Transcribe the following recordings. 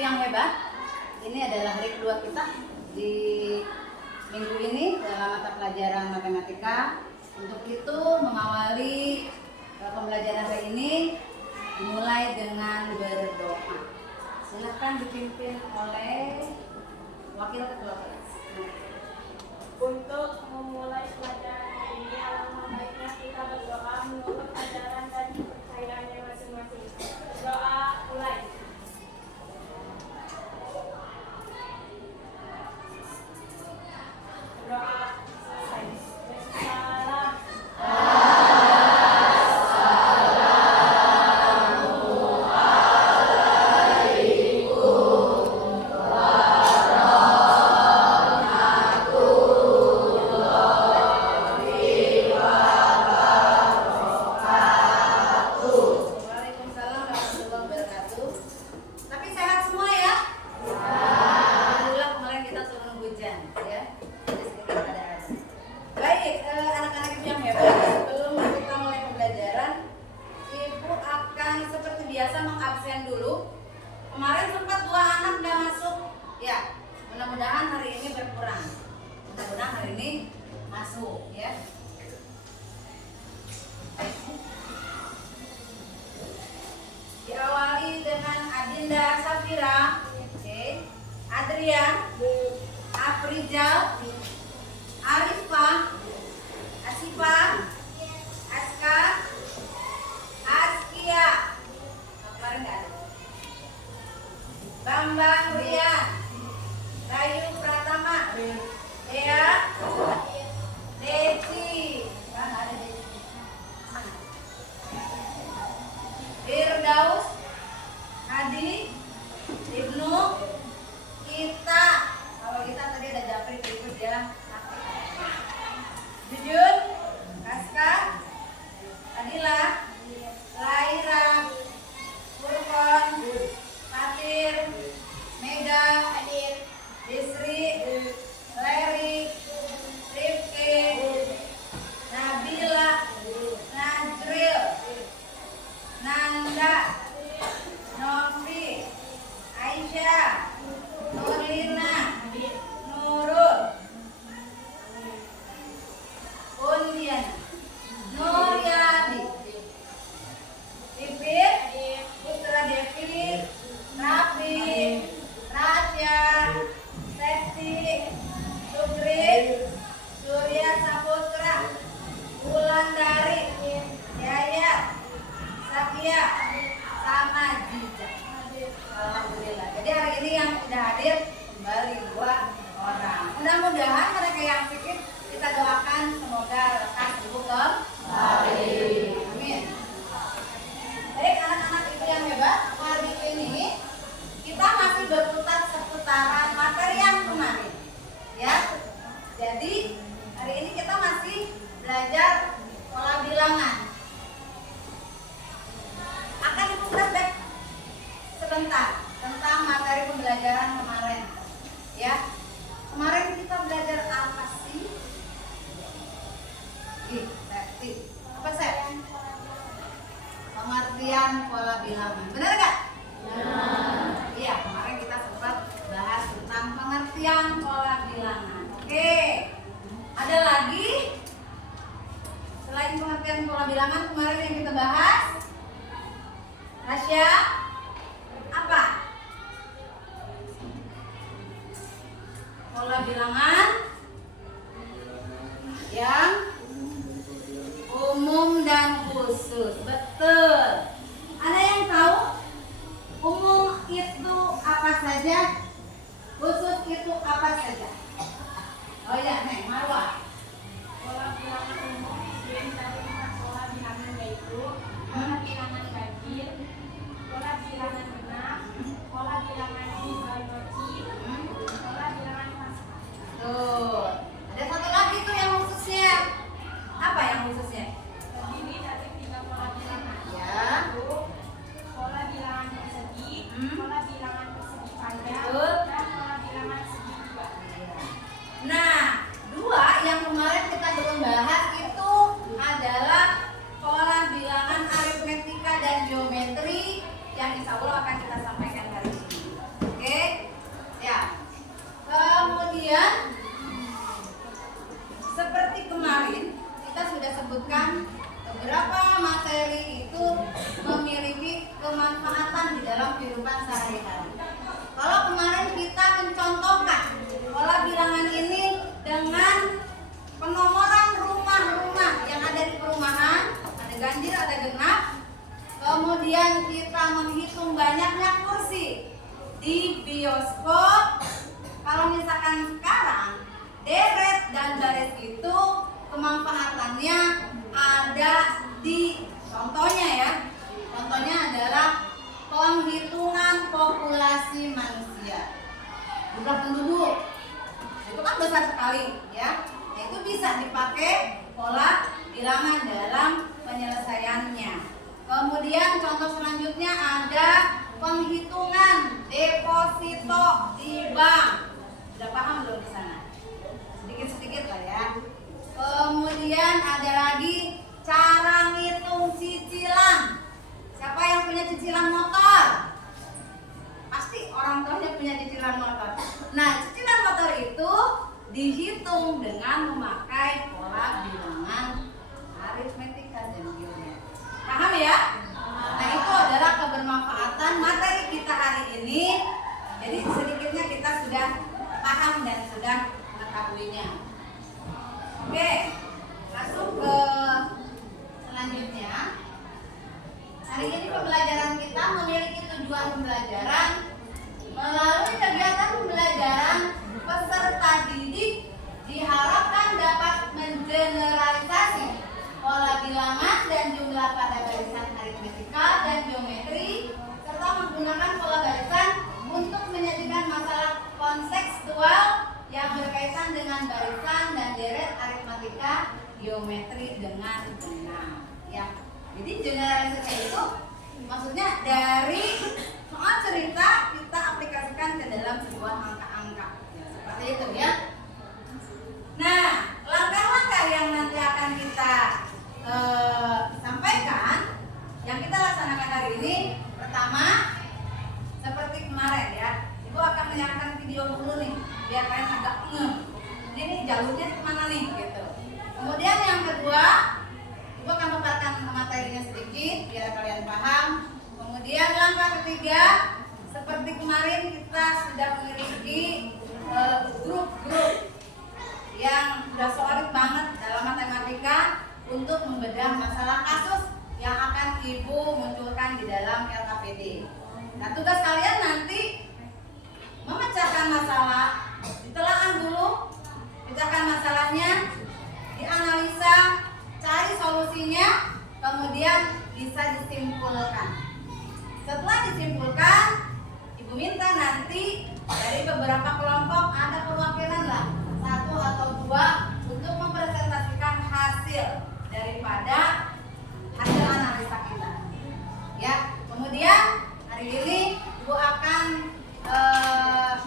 yang hebat. Ini adalah hari kedua kita di minggu ini dalam mata pelajaran matematika. Untuk itu mengawali pembelajaran hari ini dimulai dengan berdoa. Silakan dipimpin oleh wakil ketua kelas. Untuk memulai pelajaran ini, alangkah baiknya kita berdoa menurut ajaran dan kepercayaannya masing-masing. Berdoa mulai. Berdoa selesai. Salam. Waalaikumsalam warahmatullahi wabarakatuh. Tapi sehat semua ya? Alhamdulillah kemarin kita turun hujan ya. Jadi sedikit ada. Baik, anak-anak ibu yang hebat. Sebelum kita mulai pembelajaran, ibu akan seperti biasa mengabsen dulu. Kemarin sempat 2 anak nggak masuk. Ya, mudah-mudahan hari ini berkurang. Mudah-mudahan hari ini masuk ya. Diawali dengan Adinda Safira, oke, Adrian, Afrizal, Arifah, Asifa, Aska, Askia, kemarin nggak ada, Bambang Rian, Rayu Pratama, Dea, Deci, kan ada Deci. Firdaus, Hadi, Ibnu, kita. Kalau kita tadi ada Japri ikut ya. Jujun, Kaska, Adila, Laira, Furqon, Fatir, Mega, Desri, Leri, Rifki, Nabila, Najril, Nanda, Novi, Aisyah, Nurlina, Nurul, Undian, Nuryadi, Pipit, Putra Devi, Rafi, Rasya, Septi, Sugrit, Surya Saputra, Wulandari, Yayat, Sakia, sama Jiza. Alhamdulillah. Jadi hari ini yang sudah hadir kembali 2 orang. Mudah-mudahan mereka yang sedikit kita doakan semoga lekas sembuh kembali. Amin. Baik anak-anak ibu yang hebat, hari ini kita masih berputar seputaran materi yang kemarin. Ya. Jadi hari ini kita masih belajar pola bilangan. Akan ibu flashback sebentar tentang materi pembelajaran kemarin. Ya, kemarin kita belajar apa sih? Apa sih? Pengertian pola bilangan. Benar nggak? Benar. Iya, kemarin kita sempat bahas tentang pengertian pola bilangan. Oke, ada lagi selain pengertian pola bilangan kemarin yang kita bahas? Rasya, apa? Pola bilangan yang umum dan khusus. Betul. Ada yang tahu umum itu apa saja? Khusus itu apa saja? Oh iya, Neng Marwah. Pola bilangan umum terdiri dari 4 pola bilangan, yaitu pola bilangan ganjil, pola bilangan genap, pola bilangan Fibonacci, pola bilangan pascal. Tuh, ada satu lagi tuh yang khususnya. Apa yang khususnya? Terdiri dari 3 pola bilangan, Ya. yaitu pola bilangan persegi, pola bilangan persegi panjang, Betul. dan pola bilangan segitiga. Nah, 2 yang kemarin kita belum bahas itu adalah pola bilangan aritmetika dan geometri yang insya Allah akan kita sampaikan hari ini. kemudian kita menghitung banyaknya kursi di bioskop. Kalau misalkan sekarang deret dan baris itu pemanfaatannya ada di contohnya ya. Contohnya adalah penghitungan populasi manusia, jumlah penduduk. Itu kan besar sekali ya. Itu bisa dipakai pola bilangan dalam penyelesaiannya. Kemudian contoh selanjutnya ada penghitungan deposito di bank. Sudah paham belum di sana? Sedikit-sedikit lah ya. Kemudian ada lagi cara ngitung cicilan. Siapa yang punya cicilan motor? Pasti orang tuanya punya cicilan motor. Nah, cicilan motor itu dihitung dengan memakai pola bilangan aritmetika dan geometri. Paham ya? Nah, itu adalah kebermanfaatan materi kita hari ini. Jadi sedikitnya kita sudah paham dan sudah mengetahuinya. Oke, masuk ke selanjutnya. Hari ini pembelajaran kita memiliki tujuan pembelajaran. Melalui kegiatan pembelajaran, peserta didik diharapkan dapat mengeneralisasi pola bilangan dan jumlah pada barisan aritmetika dan geometri, serta menggunakan pola barisan untuk menyajikan masalah kontekstual yang berkaitan dengan barisan dan deret aritmetika geometri dengan benar. Ya, jadi generalisasi itu maksudnya dari soal cerita kita aplikasikan ke dalam sebuah angka-angka. Ya, seperti itu ya. Nah, langkah-langkah yang nanti akan kita sampaikan, yang kita laksanakan hari ini, pertama seperti kemarin ya, Ibu akan menyiapkan video dulu nih, biar kalian agak ngeh. Ini jalurnya kemana nih gitu. Kemudian yang kedua, Ibu akan memaparkan materinya sedikit biar kalian paham. Kemudian langkah ketiga, seperti kemarin kita sudah memiliki grup-grup yang sudah solid banget dalam matematika untuk membedah masalah kasus yang akan Ibu munculkan di dalam LKPD. Nah, tugas kalian nanti memecahkan masalah, ditelaah dulu, pecahkan masalahnya, dianalisa, cari solusinya, kemudian bisa disimpulkan. Setelah disimpulkan, Ibu minta nanti dari beberapa kelompok ada perwakilan lah, 1 atau 2 untuk mempresentasikan hasil daripada hasil analisa kita. Ya, kemudian hari ini Ibu akan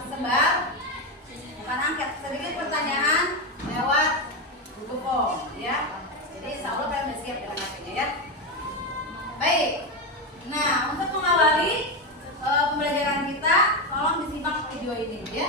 sebar bukan angket, sedikit pertanyaan lewat Google Form ya. Jadi insya Allah kalian udah siap dengan hasilnya ya. Baik. Nah, untuk mengawali pembelajaran kita, tolong disimak video ini ya.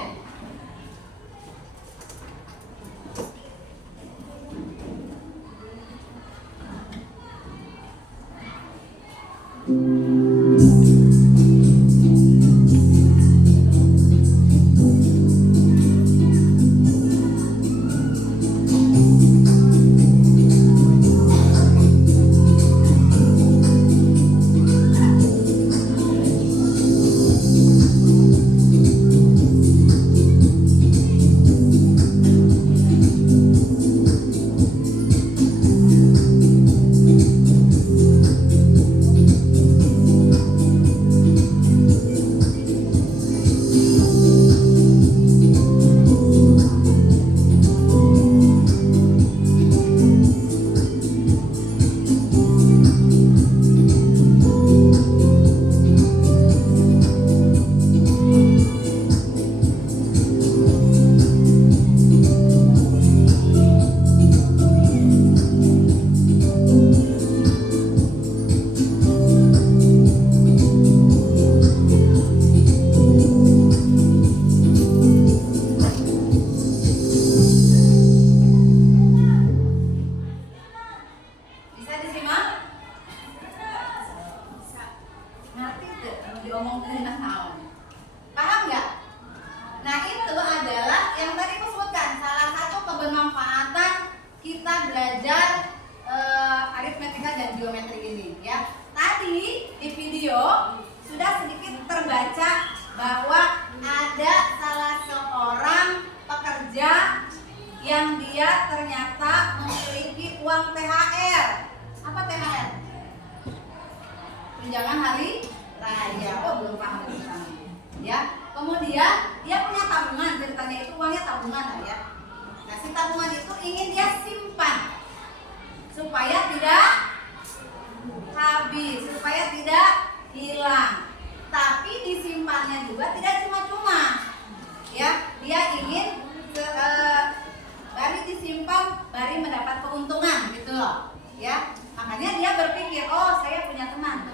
belajar aritmetika dan geometri ini ya. tadi di video sudah sedikit terbaca bahwa ada salah seorang pekerja yang dia ternyata memiliki uang THR. Apa THR? Tunjangan hari raya. Oh, belum paham ya. Kemudian dia punya tabungan, ceritanya itu uangnya tabungan ya. Nah, si tabungan itu ingin dia simpan supaya tidak habis, supaya tidak hilang. Tapi disimpannya juga tidak cuma-cuma. Ya, dia ingin bari disimpan, bari mendapat keuntungan gitu loh. Ya, makanya dia berpikir, oh saya punya teman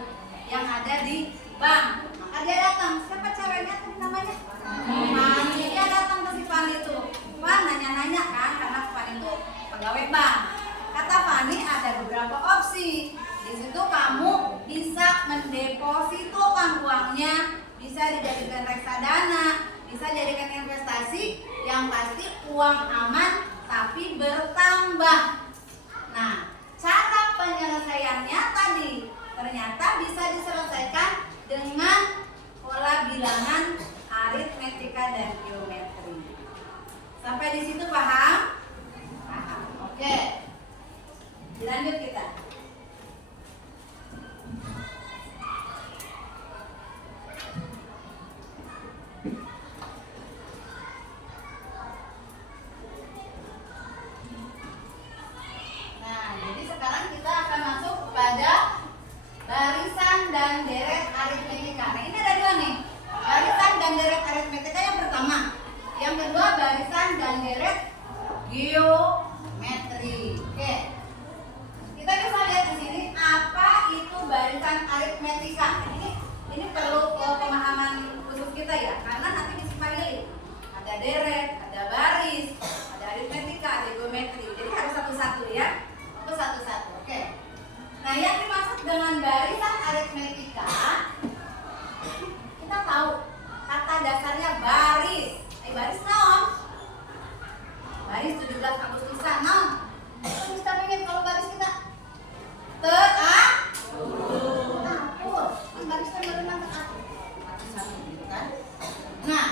yang ada di bank. Maka dia datang. Siapa ceweknya tadi namanya? Fani. Dia datang ke si Fani itu. Wah, nanya-nanya kan, karena Fani itu pegawai bank. Kata Fani ada beberapa opsi. Di situ kamu bisa mendepositokan uangnya, bisa dijadikan reksadana, bisa jadikan investasi, yang pasti uang aman tapi bertambah. Nah, cara penyelesaiannya tadi ternyata bisa diselesaikan dengan pola bilangan aritmetika dan geometri. Sampai di situ paham? Paham. Oke. Lanjut kita. Nah, jadi sekarang kita akan masuk kepada barisan dan deret aritmetika. Nah, ini ada dua nih. Barisan dan deret aritmetika yang pertama. Yang kedua barisan dan deret geometri. Oke. Kita bisa lihat di sini apa itu barisan aritmetika. Ini perlu pemahaman khusus kita ya, karena nanti disipilih. Ada deret, ada baris, ada aritmetika, ada geometri. Jadi harus satu-satu ya. Itu satu-satu. Oke. Nah, yang dimaksud dengan barisan aritmetika, kita tahu kata dasarnya baris. Baris naon? Baris 17 Agustusan naon? Itu kita ingat kalau baris kita teratur. Kan barisnya berenang teratur. Satu gitu kan? Nah,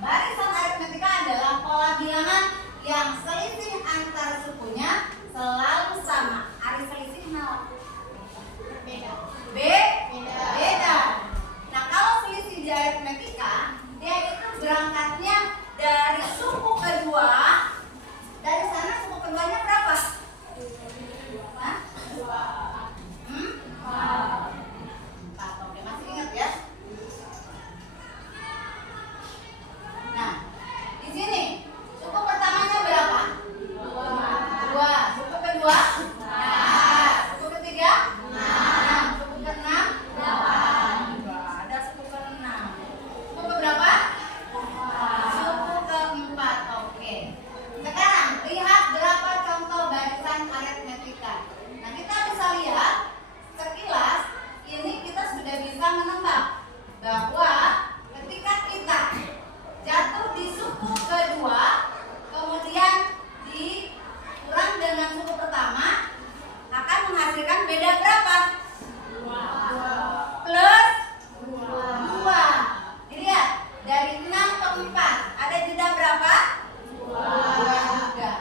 barisan aritmetika adalah pola bilangan yang selisih antar sukunya selalu sama. Ari selisih naon? Beda. Nah, kalau selisih di aritmetika, dia itu berangkatnya dari suku kedua. Dari sana suku keduanya berapa? Hah? 4. Oke, masih ingat ya? Nah, di sini suku pertamanya berapa? 2. Suku kedua? 4. Suku ketiga? 6. Suku keenam? 8. Ada suku keenam. Suku keberapa? Suku keempat. Oke. Sekarang lihat berapa contoh barisan aritmetika. Nah, kita bisa lihat sekilas ini kita sudah bisa menebak bahwa ketika kita jatuh di suku kedua, kemudian dikurang dengan suku pertama, akan menghasilkan beda berapa? 2 plus 2. Dilihat dari 6 ke 4 ada jeda berapa? 2 juga.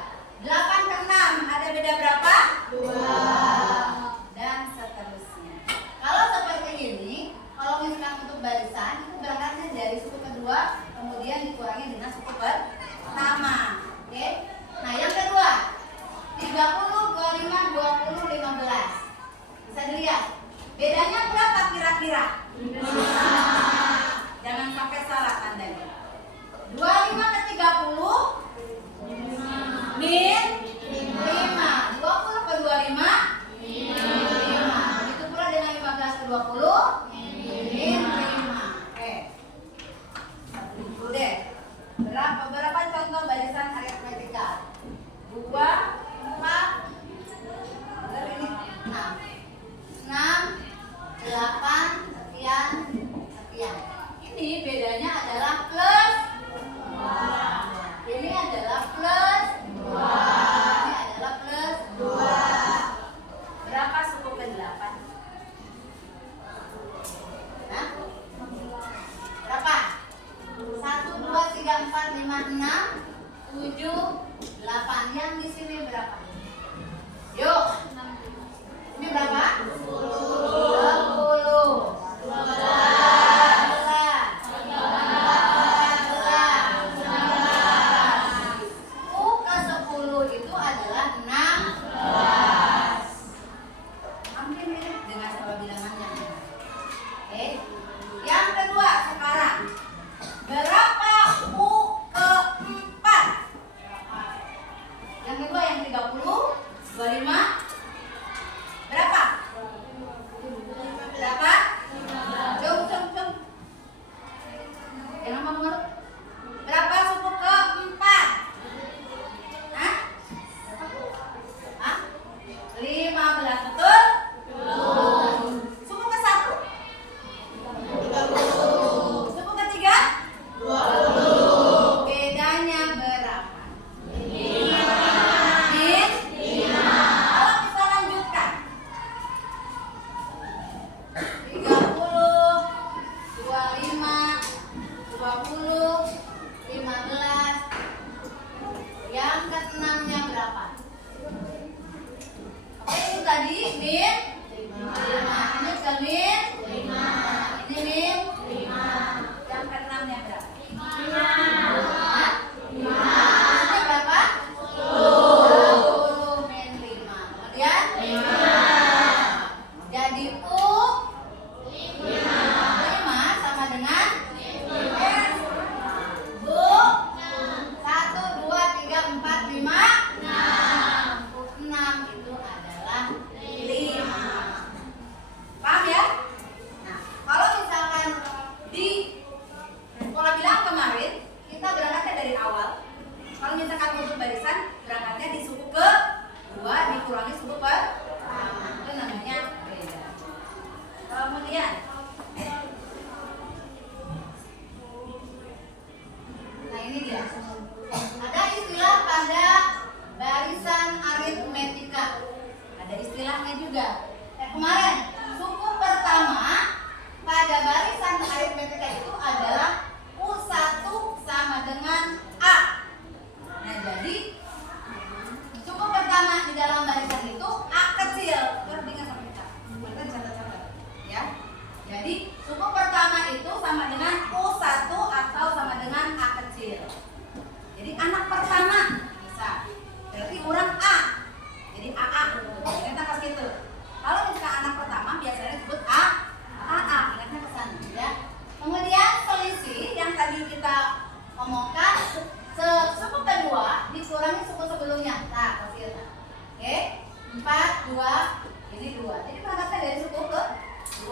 8 ke 6 ada beda berapa? 2. Dan seterusnya. Kalau seperti ini, kalau misalkan untuk barisan itu berangkatnya dari suku kedua, kemudian dikurangi dengan suku pertama. Oke. Nah, yang kedua 30, 25, 20, 15. Bisa dilihat. Bedanya berapa kira-kira? Jangan sampai salah tandanya. 25 ke 30 min 5. 20 ke 25 min 5. Begitu pula dengan 15 ke 20 min 5. Oke. Dulu deh. Berapa contoh barisan aritmetika? 2, 4, ini 6. 8, sekian. Ini bedanya adalah plus 2. Ini adalah plus 2. Ini adalah plus 2. Berapa suku ke-8? 6, 7, 8. Yang di sini berapa? Yuk. Ini berapa? 10.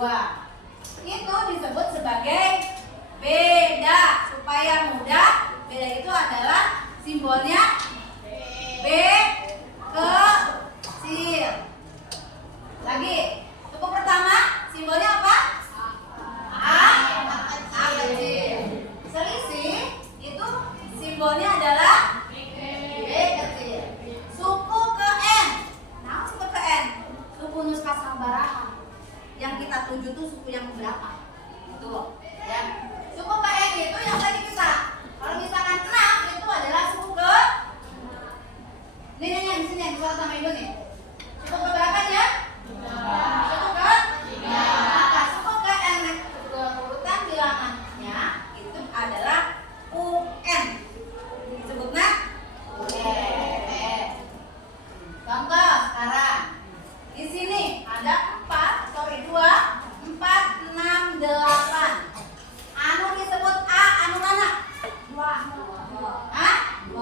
2. Itu disebut sebagai beda. Supaya mudah, beda itu adalah simbolnya B kecil. Lagi, suku pertama simbolnya apa? A kecil. Selisih itu simbolnya adalah B kecil. Suku ke N. Nah, suku ke N. Suku Nuska Sabaraha. Yang kita tuju tuh suku yang berapa? Itu loh, ya. Suku ke N itu yang tadi kita. Kalau misalkan 6 itu adalah suku ke ini di sini yang disuruh sama ibu nih. Suku ke berapa ya? Suku ke 3. Maka suku ke N urutan bilangannya itu adalah UN. Disebutnya UN. Contoh sekarang di sini ada 2, 4, 6, 8. Anu disebut A, anu mana? 2. Hah? 2.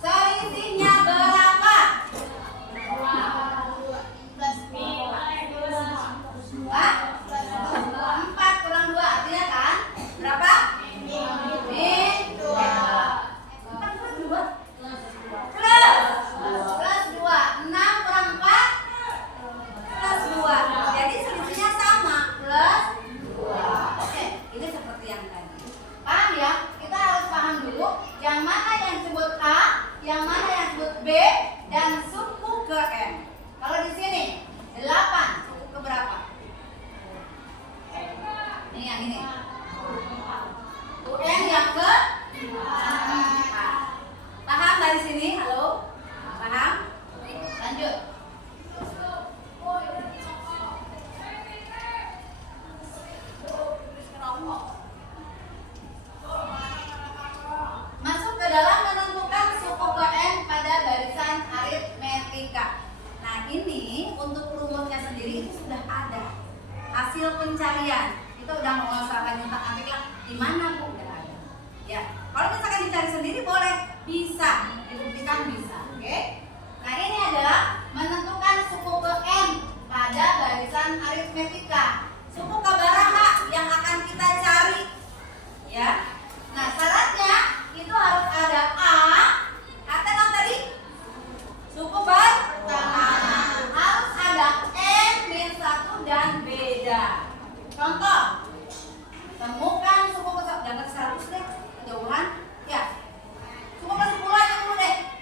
Selisihnya berapa? 4 kurang 2 artinya kan? Berapa? Min 2. 4 kurang 2 plus 2. 6 kurang 4 plus 2. Jadi selisihnya sama, plus 2. Oke, ini seperti yang tadi. Paham ya? Kita harus paham dulu yang mana yang disebut A, yang mana yang disebut B, dan suku ke N. Kalau di sini 8, suku ke berapa? Ini yang ini. UN yang ke paham dari sini? Halo? Paham? Lanjut. Masuk ke dalam menentukan suku ke N pada barisan aritmetika. Nah ini untuk rumusnya sendiri itu sudah ada hasil pencarian. Kita udah mau usahakan nyontak nanti lah di mana Bu? Udah ada. Ya, kalau misalkan dicari sendiri boleh, bisa dibuktikan bisa. Oke? Nah ini adalah menentukan suku ke N pada barisan aritmetika. Suku Kabaraha yang akan kita cari. Ya. Nah syaratnya itu harus ada A. Kata kan tadi? Suku pertama. Harus ada N min 1 dan beda. Contoh. Temukan suku ke jangan 100 deh. Kejauhan. Ya. Suku ke 10 aja dulu deh.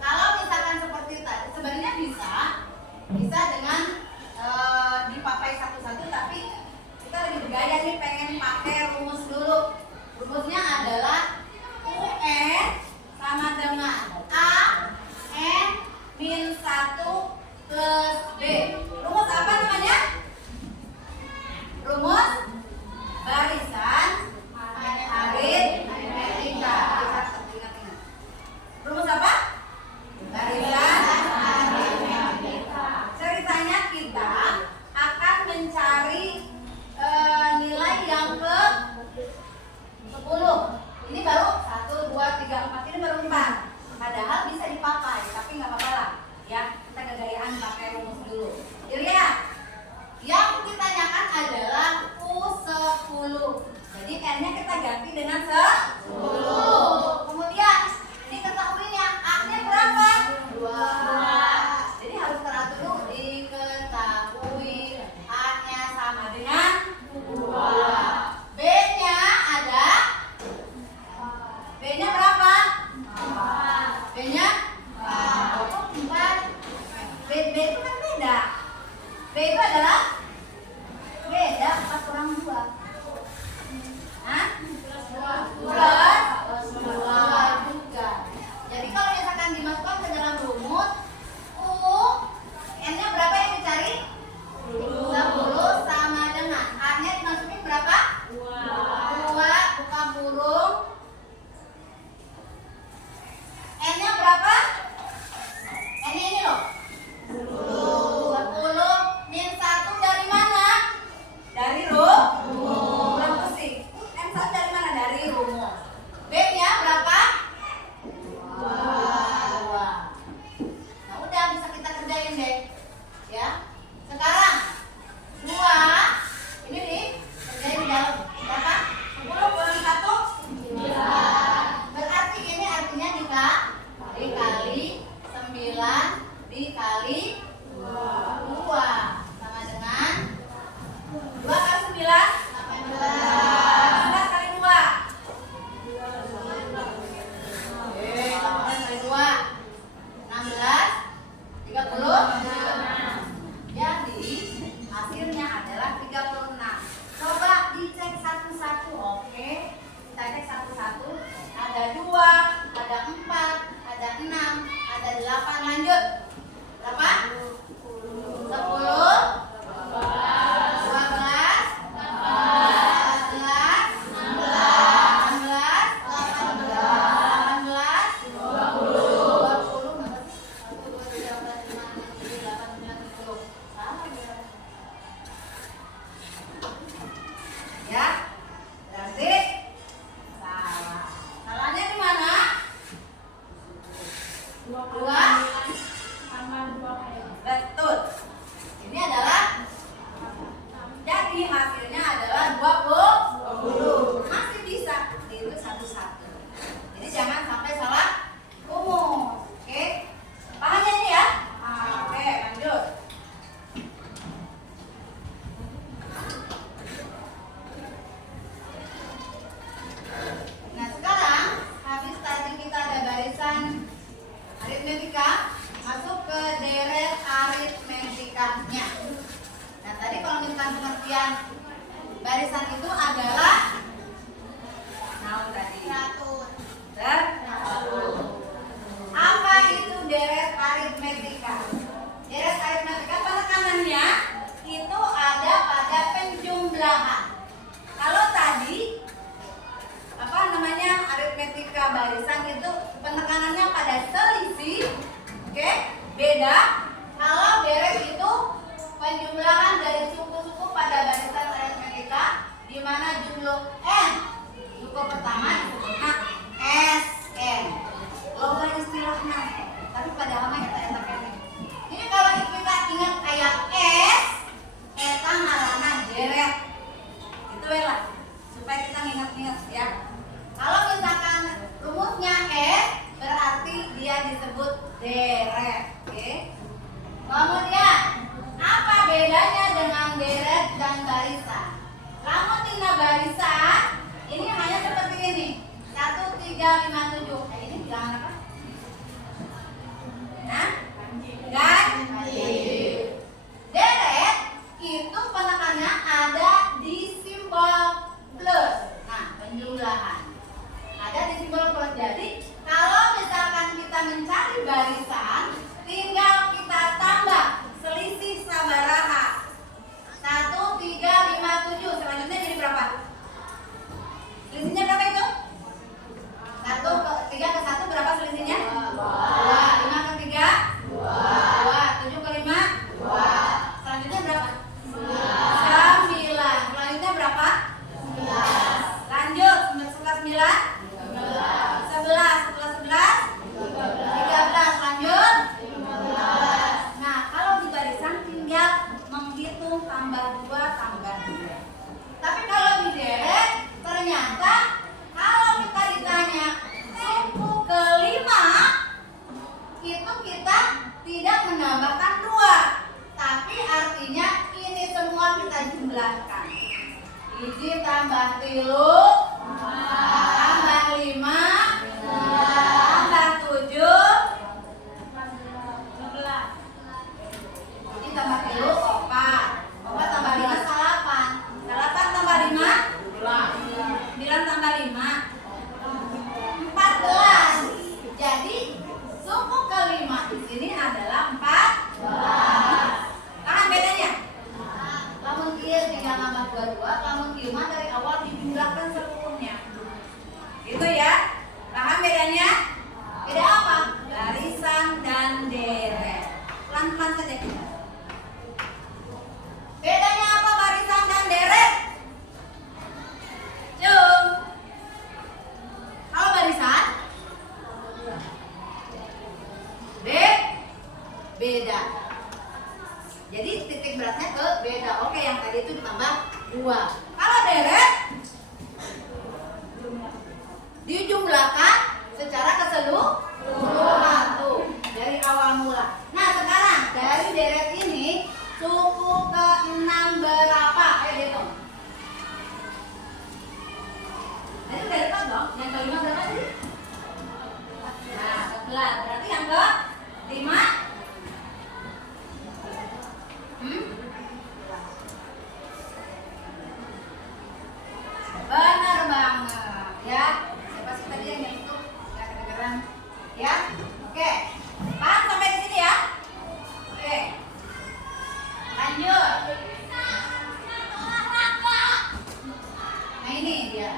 Kalau misalkan seperti tadi, sebenarnya bisa dengan dipakai satu-satu, tapi kita lebih bergaya nih pengen pakai rumus dulu. Rumusnya adalah UN sama dengan A N min 1 plus B. Rumus apa namanya? Rumus barisan aritmetika. Rumus apa? Barisan aritmetika. Ceritanya kita akan mencari nilai yang ke 10. Ini baru 1, 2, 3, 4. Ini baru 4. Padahal bisa dipakai, tapi nggak apa-apa lah. Ya, kita kegayaan pakai rumus dulu. Dilihat. Yang kita tanyakan adalah U10. Jadi N-nya kita ganti dengan 10. Kemudian diketahuinya A-nya berapa? 2. Jadi harus teratur dulu. Diketahui A-nya sama dengan 2. B-nya ada? B-nya berapa? 4. B-nya? 4. B itu kan beda. B itu adalah beda 4 kurang 2. Hah? Plus 2 juga. Jadi kalau misalkan dimasukkan ke dalam rumus U, N-nya berapa yang dicari? 10 sama dengan A-nya dimasukin berapa? 2. Buka burung. N-nya berapa? N-nya ini loh. 20 min 1 dari mana? Dari rumus. Pusing. N1 dari mana? Dari rumus. B-nya berapa? 2. Nah udah bisa kita kerjain deh. Ya. Sekarang 2 ini nih kerjain di dalam berapa? 10 kurang 1 9. Berarti ini artinya dikali 9 dikali 2 sama dengan 2 kali 9 18 kali 2 18 kali 2 16 36. Jadi hasilnya adalah 36. Coba dicek satu-satu. Oke, kita cek satu-satu. Ada 2, ada 4, ada 6, ada 8. Lanjut. Berapa? Nina barisan ini hanya seperti ini. 1, 3, 5, 7. Ini bilangan apa? Nah, ganjil. Deret itu penekannya ada di simbol plus. Nah, penjumlahan ada di simbol plus. Jadi kalau misalkan kita mencari barisan, tinggal kita tambah selisih sabaraha. 1, 3, 5, 7. Selanjutnya jadi berapa? Selisihnya berapa itu? 3 ke 1 berapa selisihnya? 2. 5 ke 3? 2. 7 ke 5? 2. Selanjutnya berapa? 9. Selanjutnya berapa? 11. Lanjut, setelah 9? 11. Setelah 11? 13. Lanjut? 15. Nah, kalau di barisan tinggal menghitung tambah 2 tambah 2. Tapi kalau di deret ternyata kalau kita ditanya suku kelima itu kita tidak menambahkan 2, tapi artinya ini semua kita jumlahkan. 1 tambah 3 tambah 5 tambah 7 ini tambah 3 4 tambah 5 salapan. Salapan tambah 5 9 tambah 5 14. Jadi suku kelima di sini adalah 14. Paham bedanya? Lamun kieu 3 tambah 22, lamun kieu mah dari awal dijumlahkan seluruhnya. Gitu ya. Paham bedanya? Beda apa? Barisan dan deret. Pelan-pelan saja kita. Bedanya apa barisan dan deret? Jom. Kalau barisan beda. Jadi titik beratnya ke beda. Oke, yang tadi itu ditambah 2. Kalau deret dijumlahkan secara keseluruhan tuh dari awal mula. Nah, sekarang dari deret ini suku ke-6 berapa? Ayo hitung. Jadi udah dapat dong. Yang ke-5 berapa sih? Nah, 11. Berarti yang ke-5 benar banget ya. Siapa sih tadi yang ngitung? Nggak kedengeran ya? Oke, paham sampai di sini ya? Oke, lanjut. Nah, ini dia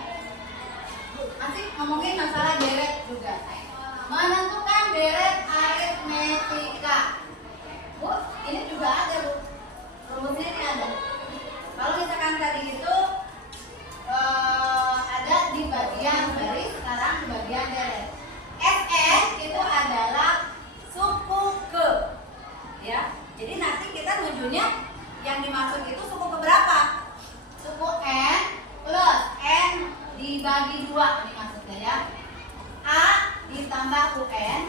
masih ngomongin masalah deret juga. Menentukan deret aritmetika. Bu, ini juga ada Bu, rumusnya ini ada. Kalau misalkan tadi itu ada di bagian baris, sekarang di bagian deret. Sn itu adalah suku ke, ya. Jadi nanti kita nujunya yang dimaksud itu suku ke berapa? Suku n plus n dibagi 2 ini maksudnya ya. A ditambah UN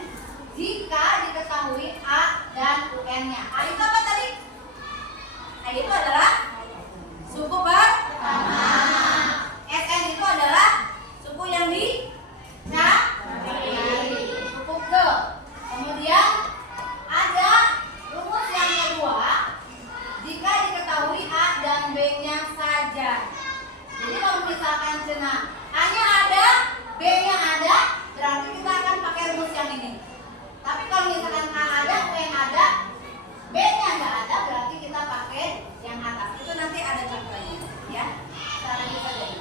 jika diketahui A dan UN-nya. A itu apa tadi? A itu adalah suku pertama. SN itu adalah suku yang dicari. Suku ke. Kemudian ada rumus yang kedua jika diketahui A dan B-nya saja. Jadi kalau misalkan cenah A-nya ada, B-nya ada, berarti kita akan pakai rumus yang ini. Tapi kalau misalkan A ada, UN ada, B-nya nggak ada, berarti kita pakai yang atas. Itu nanti ada contohnya, ya. Cara kita jadi.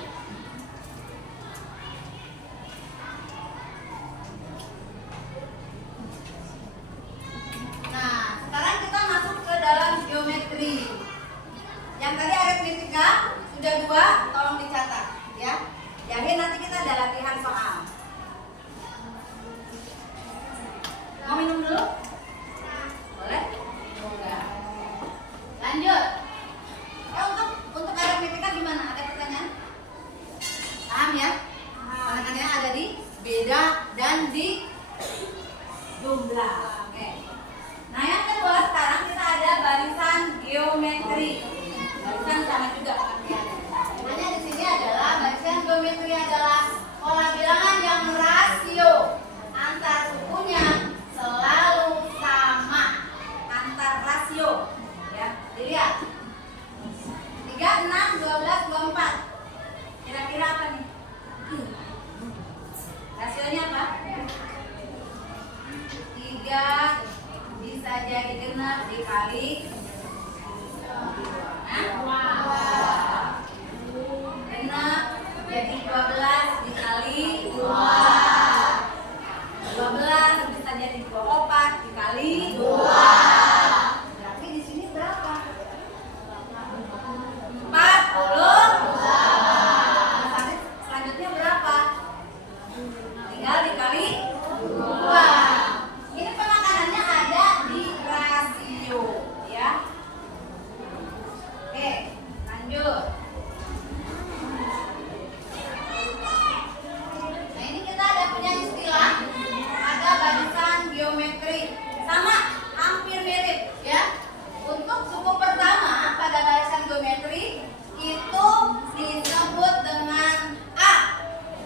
Nah, sekarang kita masuk ke dalam geometri. Yang tadi aritmetika sudah 2, tolong dicatat, ya. Jadi nanti kita ada latihan soal. Mau minum dulu? Boleh? Enggak. Lanjut. Ya, untuk aritmetika gimana? Ada pertanyaan? Paham ya? Penekanannya ada di beda dan di jumlah. Oke. Nah, yang kedua sekarang kita ada barisan geometri. Barisan sama juga pengertiannya. Namanya dikali genap jadi 12 dikali 12 bisa jadi 24 dikali 2. Berarti di sini berapa? 40. Selanjutnya berapa? Tinggal dikali 2. Ini penekanannya ada di rasio ya. Oke, lanjut. Nah, ini kita ada punya istilah ada barisan geometri. Sama, hampir mirip ya. Untuk suku pertama pada barisan geometri itu disebut dengan A.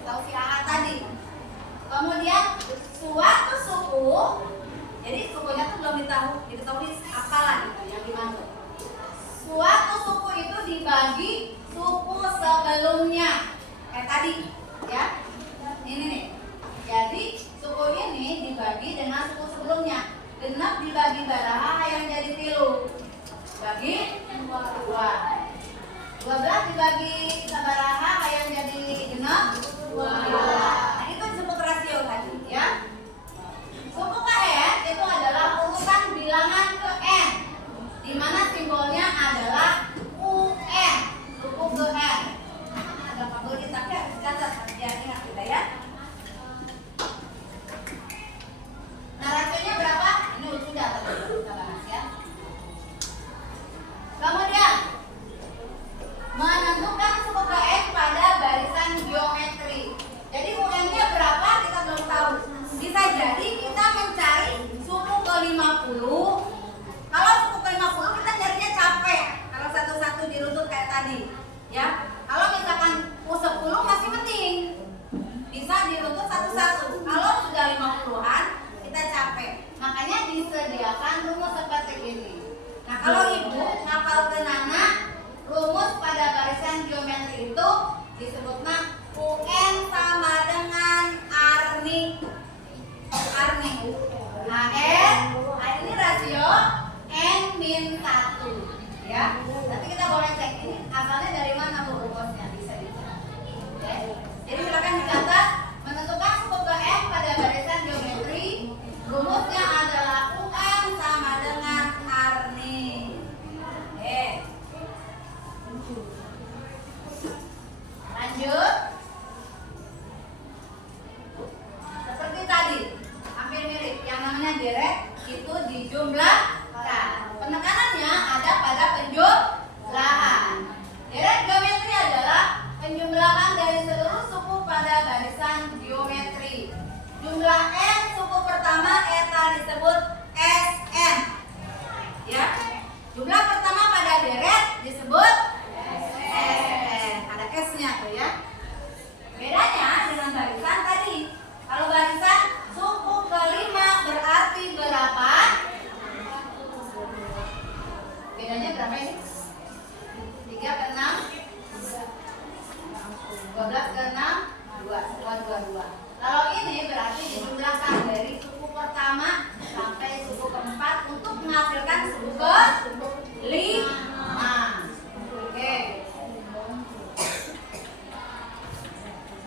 Tahu si A tadi. Kemudian suatu suku, jadi sukunya tuh belum diketahui apalah gitu yang dimaksud. Suatu suku itu dibagi suku sebelumnya. Kayak tadi, ya. Ini nih. Jadi suku ini dibagi dengan suku sebelumnya. Genap dibagi baraha yang jadi tilu. Bagi 2. 12 dibagi sabaraha yang jadi genap 2. Nah, itu disebut rasio tadi ya. Suku KN itu adalah urutan bilangan ke N, di mana simbolnya adalah UN, suku ke N. Ada favorit tapi harus dicatat biar ingat kita ya. Nah, rasionya berapa? Ini sudah tadi kita bahas ya. Kemudian menentukan suku KN pada barisan geometri. Jadi UN-nya berapa kita belum tahu. Bisa jadi kita mencari suku ke-50. Kalau suku ke-50 kita nyarinya capek. Kalau satu-satu diruntut kayak tadi, ya. Kalau misalkan U10 masih penting. Bisa diruntut satu-satu. Kalau sudah 50-an kita capek. Makanya disediakan rumus seperti ini. Nah, kalau ibu ngapalkeun anak rumus pada barisan geometri itu disebutnya UN sama dengan Arni. Ini rasio N-1 ya. Nanti kita boleh cek ini asalnya dari mana bu rumusnya, bisa dicek. Oke. Jadi silakan dicatat menentukan suku ke N pada barisan geometri. Rumusnya adalah UN sama dengan Arni. Oke. Lanjut. Seperti tadi, hampir mirip. Yang namanya deret itu dijumlahkan. Penekanannya ada pada penjumlahan. Deret geometri adalah penjumlahan dari seluruh suku pada barisan geometri. Jumlah N suku pertama eta disebut SN. Ya. Jumlah pertama pada deret disebut SN. Ada S-nya tuh ya. Bedanya dengan barisan tadi. Kalau barisan suku kelima berarti berapa? Bedanya berapa ini? 3 ke 6 12 ke 6 2. Kalau ini berarti dijumlahkan dari suku pertama sampai suku keempat untuk menghasilkan suku ke-5. Oke.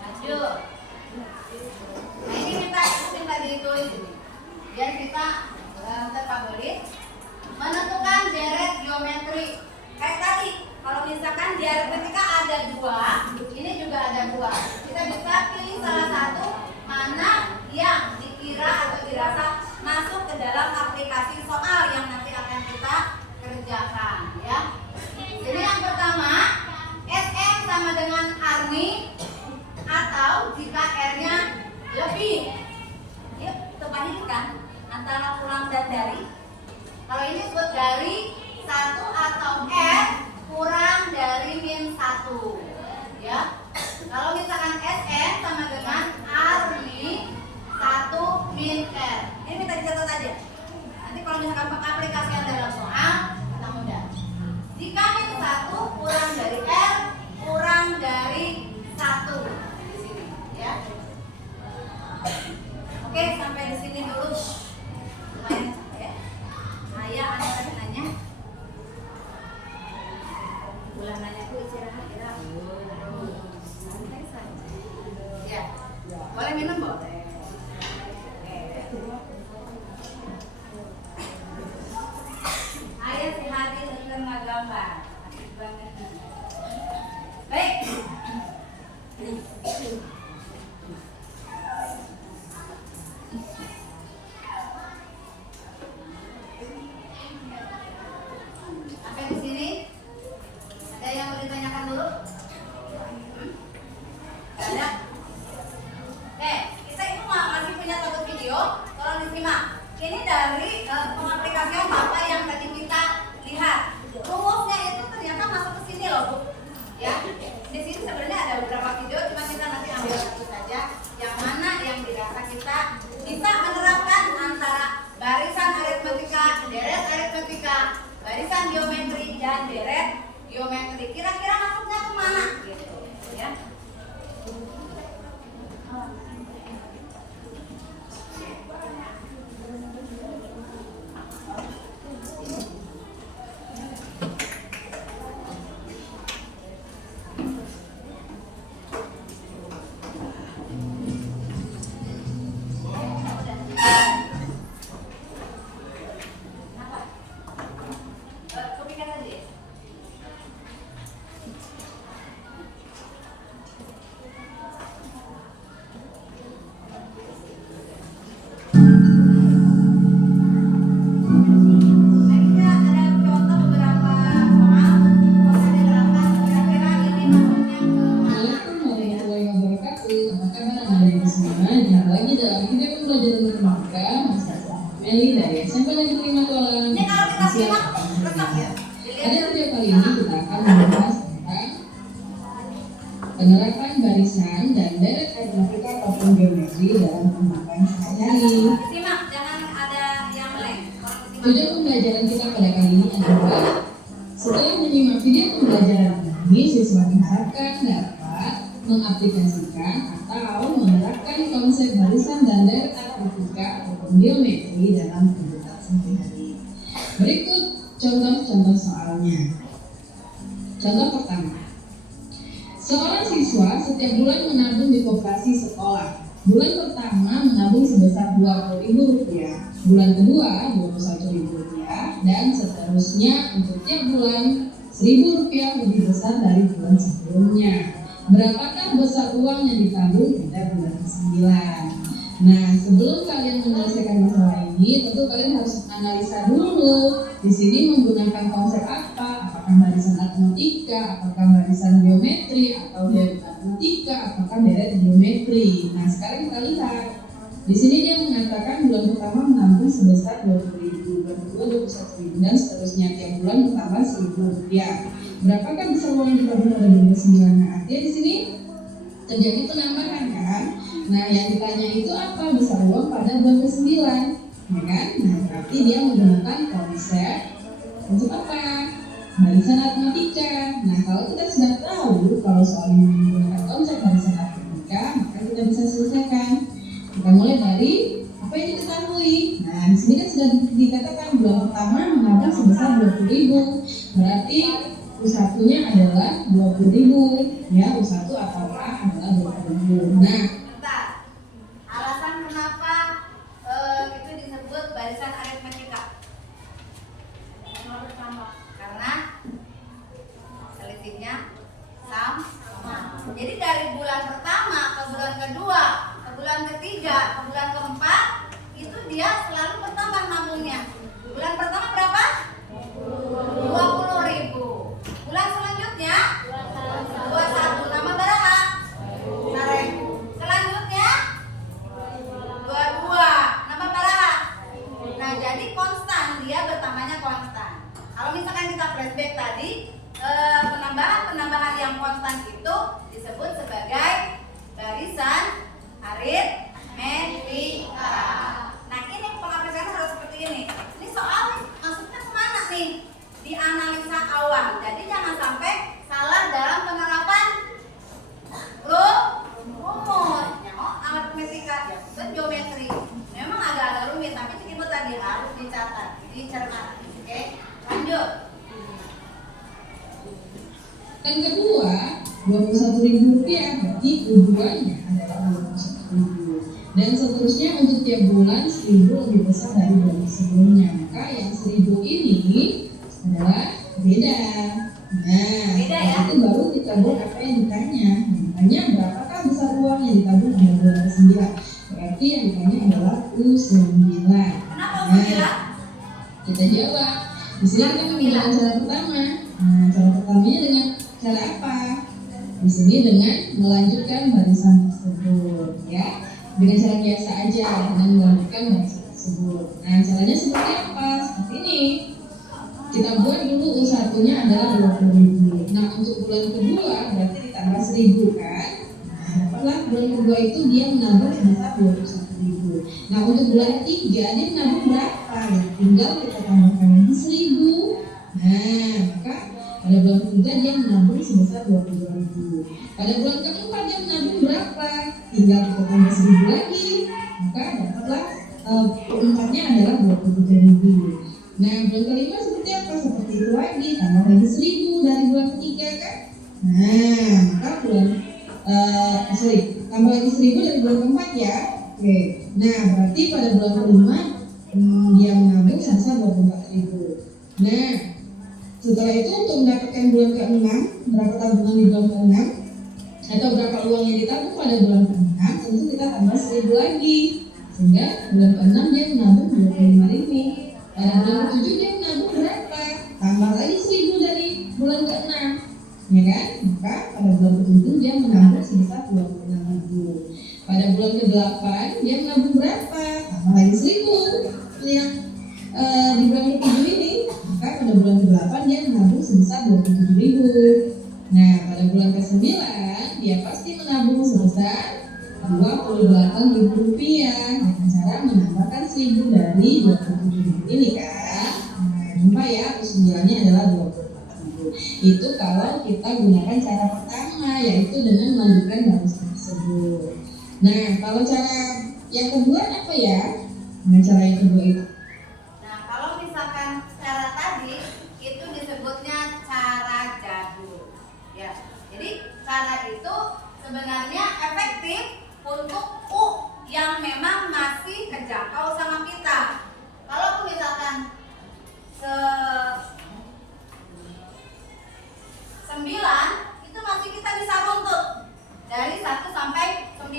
Lanjut. Nah, ini minta ditulis ini. Biar kita terfavorit menentukan deret geometri. Kayak tadi, kalau misalkan di aritmetika ada 2, ini juga ada 2. Kita bisa pilih salah satu mana yang dikira atau dirasa masuk ke dalam aplikasi soal yang nanti akan kita kerjakan ya. Jadi yang pertama, SN sama dengan Arni atau jika R-nya lebih. Yuk, terbandingkan antara kurang dan dari. Kalau ini disebut dari 1 atau R kurang dari -1 ya. Kalau misalkan SN sama dengan Arni 1 min R. Ini minta dicatat aja. Nanti kalau misalkan pengaplikasian dalam soal kita mudah. Jika -1 kurang dari R kurang dari 1 di sini ya. Oke, sampai di sini dulu. Lumayan capek ya. Saya ada tadi nanya. gambar. Asik banget. Baik. Sampai di sini. Ada yang mau ditanyakan dulu? Ada? Kita itu masih punya satu video, tolong disimak. Ini dari pengaplikasian apa yang tadi kita lihat. Rumusnya itu ternyata masuk ke sini loh, Bu. Ya. Di sini sebenarnya ada beberapa video, cuma kita nanti ambil satu saja. Yang mana yang dirasa kita bisa menerapkan antara barisan aritmetika, deret aritmetika, barisan geometri dan deret geometri. Kira-kira masuknya kemana? Gitu, ya. Kopikan tadi ya? Ada contoh beberapa soal bisa diterapkan. Kira-kira ini masuknya ke mana? Assalamualaikum warahmatullahi wabarakatuh. Apa kabar anak-anak semua? Jumpa lagi dalam video pembelajaran matematika Mas Meli dari SMP Negeri 5 Tualang. Ini kalau kita simak resep ya. Pada video kali ini kita akan membahas tentang penerapan barisan dan deret aritmetika ataupun geometri dalam kehidupan sehari-hari. Simak, jangan ada yang meleng. Kalau simak. Tujuan pembelajaran kita pada kali ini adalah setelah menyimak video pembelajaran ini, siswa diharapkan dapat mengaplikasikan atau menerapkan konsep barisan dan deret aritmetika ataupun geometri dalam kehidupan sehari-hari. Berikut contoh-contoh soalnya. Contoh pertama. Seorang siswa setiap bulan menabung di koperasi sekolah. Bulan pertama menabung sebesar Rp20.000, bulan kedua Rp21.000, dan seterusnya untuk tiap bulan Rp1.000 lebih besar dari bulan sebelumnya. Berapakah besar uang yang ditabung pada bulan ke-9? Nah, sebelum kalian menyelesaikan masalah ini, tentu kalian harus analisa dulu. Di sini menggunakan konsep apa? Apakah barisan aritmetika, apakah barisan geometri, atau deret aritmetika, apakah deret geometri? Nah, sekarang kita lihat. Di sini dia mengatakan bulan pertama menabung sebesar Rp20.000, bulan kedua Rp21.000, dan seterusnya tiap bulan bertambah Rp1.000. Berapakah besar uang yang ditabung pada bulan ke-9? Nah, artinya di sini terjadi penambahan kan? Nah, yang ditanya itu apa besar uang pada bulan ke-9, ya kan? Nah, berarti dia menggunakan konsep apa? Barisan aritmetika. Nah, kalau kita sudah tahu kalau soal ini menggunakan konsep barisan aritmetika, maka kita bisa selesaikan. Kita mulai dari apa yang diketahui. Nah, di sini kan sudah dikatakan bulan pertama menabung sebesar Rp20.000. Berarti U1-nya adalah Rp20.000, ya. U1 atau A adalah Rp20.000. Nah, Bentar. Alasan kenapa itu disebut barisan aritmetika? Karena selisihnya sama. Jadi dari bulan pertama ke bulan kedua, ke bulan ketiga, ke bulan keempat, itu dia selalu bertambah nabungnya. Bulan pertama berapa? Rp20.000. Bulan selanjutnya 21. Nama berapa? Rp1.000. Selanjutnya 22. Nama berapa? Nah, jadi konstan, dia bertambahnya konstan. Kalau misalkan kita flashback tadi, penambahan yang konstan itu disebut sebagai barisan aritmetika. Nah, ini pengaplikasian harus seperti ini. Ini soal masuknya kemana nih? Di analisa awal. Jadi jangan sampai salah dalam penerapan rumus. Aritmetika dan geometri memang agak rumit, tapi itu tadi harus dicatat, dicermati. Oke, lanjut. yang kedua Rp21.000, berarti tujuannya adalah Rp21.000, dan seterusnya untuk tiap bulan Rp1.000 lebih besar dari bulan sebelumnya. Maka yang Rp1.000 ini adalah beda. Nah, Beda ya? itu baru kita buat apa yang ditanya. Yang ditanya berapakah besar uang yang ditabung pada bulan ke-9? Berarti yang ditanya adalah U9. Kenapa U9? Kita jawab. Di sini kita menggunakan cara pertama. Nah, cara pertamanya dengan cara apa? Di sini dengan melanjutkan barisan tersebut, ya. Dengan cara biasa aja, dengan melanjutkan barisan tersebut. Nah, caranya seperti apa? Seperti ini. Kita buat dulu U1-nya adalah 20.000. Nah, untuk bulan kedua berarti ditambah 1.000 kan? Nah, dapatlah bulan kedua itu dia menabung sebesar 21.000. Nah, untuk bulan ketiga dia menabung berapa? Ya, tinggal kita tambahkan lagi 1.000. Nah, maka pada bulan ketiga dia menabung sebesar 22.000. Pada bulan keempat dia menabung berapa? Tinggal kita tambah 1.000 lagi. Maka dapatlah keempatnya adalah 23.000. Nah, bulan kelima seperti apa? Seperti itu lagi, tambah lagi 1.000 dari bulan ketiga kan? Nah, maka tambah lagi 1.000 dari bulan keempat ya. Oke. Nah, berarti pada bulan kelima dia menabung sebesar 24.000. Nah, setelah itu untuk mendapatkan bulan ke-6, berapa tabungan di bulan ke-6 atau berapa uang yang ditabung pada bulan ke-6, tentu kita tambah 1.000 lagi. Sehingga bulan ke-6 dia menabung 25.000. Pada bulan ke-7 dia menabung berapa? Tambah lagi 1.000 dari bulan ke-6, ya kan? Maka pada bulan ke-7 dia menabung sebesar 26.000. Pada bulan ke-8 dia menabung berapa? Tambah lagi 1.000 yang di bulan ke-7 ini. Maka pada bulan ke-8 dia menabung sebesar 27.000. Nah, pada bulan ke-9 dia pasti menabung sebesar 28.000 rupiah dengan cara menambahkan 1.000 dari 27.000 ini kan. Nah, jumpa ya, U9-nya adalah 24.000. Itu kalau kita gunakan cara pertama, yaitu dengan melanjutkan barisan tersebut. Nah, kalau cara yang kedua apa ya? Nah, cara yang kedua itu. Nah, kalau misalkan cara tadi itu disebutnya cara jadul. Ya. Jadi cara itu sebenarnya efektif untuk U yang memang masih terjangkau sama kita. Kalau misalkan 9 itu masih kita bisa runtut dari 1 sampai 9.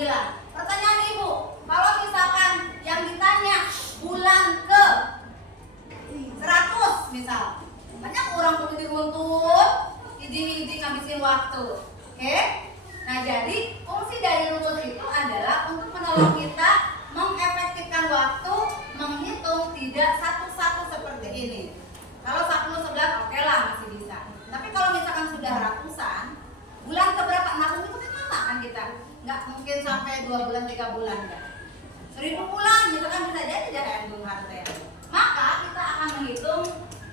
Pertanyaan Ibu, kalau misalkan yang ditanya bulan ke 100 misal, banyak orang perlu diruntut, izin ngabisin waktu. Oke? Nah, jadi fungsi dari rumus itu adalah untuk menolong kita mengefektifkan waktu, menghitung tidak satu-satu seperti ini. Kalau 10, 11 oke lah masih bisa. Tapi kalau misalkan sudah ratusan, bulan keberapa nabung itu kan lama kan kita. Nggak mungkin sampai 2 bulan, 3 bulan kan. 1.000 bulan misalkan bisa jadi jangan Bung Harte. Maka kita akan menghitung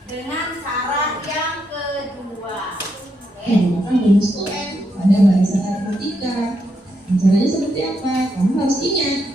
dengan cara yang kedua. Menggunakan rumus UN pada barisan aritmatika. Caranya seperti apa? Kamu harus ingat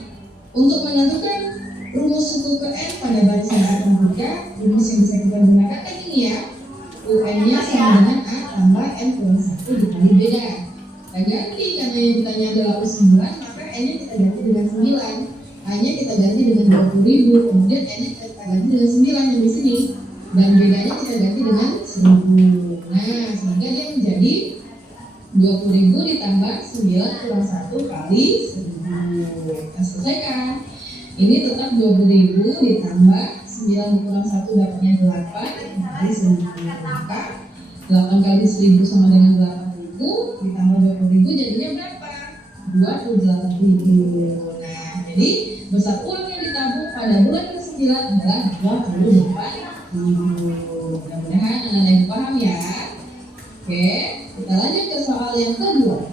untuk menentukan rumus suku ke N pada barisan aritmatika, rumus yang bisa kita gunakan kan ini ya. UN-nya sama dengan A tambah N kurang 1 dikali beda. Kita ganti karena yang ditanya adalah U9, maka N-nya kita ganti dengan 9. A-nya kita ganti dengan 20.000, kemudian N-nya kita ganti dengan 9 yang di sini. Dan bedanya kita ganti dengan 1.000. Nah, sehingga dia menjadi 20.000 ditambah 9 kurang 1 kali 1.000. Kita selesaikan. Ini tetap 20.000 ditambah 9 kurang 1 dapatnya 8 kali 1.000. Maka 8 kali 1.000 sama dengan 8.000 ditambah 20.000 jadinya berapa? 28.000. Nah, jadi besar uang yang ditabung pada bulan ke-9 adalah 28.000. Mudah-mudahan anak-anak yang paham ya. Oke, kita lanjut ke soal yang kedua.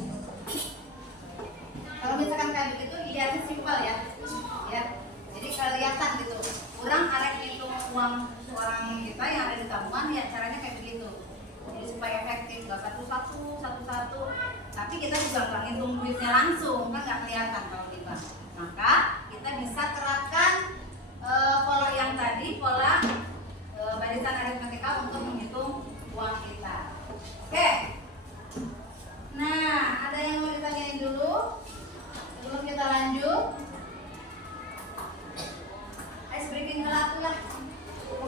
Kalau misalkan kayak begitu lihatnya simpel ya. Ya. Jadi kelihatan gitu. Kurang arek hitung uang orang kita yang ada di tabungan ya caranya kayak begitu. Jadi supaya efektif enggak satu-satu. Tapi kita juga nggak ngitung duitnya langsung kan nggak kelihatan kalau kita. Maka kita bisa terapkan pola yang tadi, pola barisan aritmatika untuk menghitung uang kita. Oke. Nah, ada yang mau ditanyain dulu sebelum kita lanjut? Ice breaking dulu lah.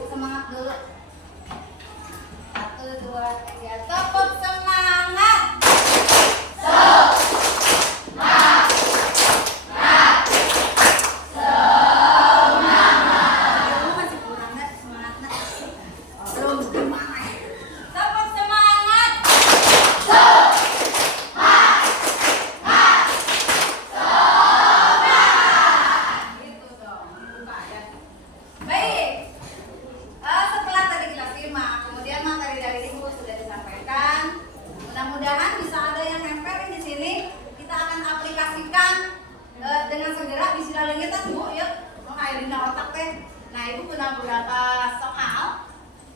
Semangat dulu. 1, 2, 3. Tepuk semangat. Kamu masih kurang dah semangatnya. Belum gimana ya? Tepuk semangat. Gitu dong. Buka ya. Baik. Setelah tadi kita simak, kemudian materi dari ibu sudah disampaikan. Mudah-mudahan bisa ada yang nempel di sini. Kita akan aplikasikan dengan segera di silalang kita bu, yuk mengairi otak teh. Nah ibu punya beberapa soal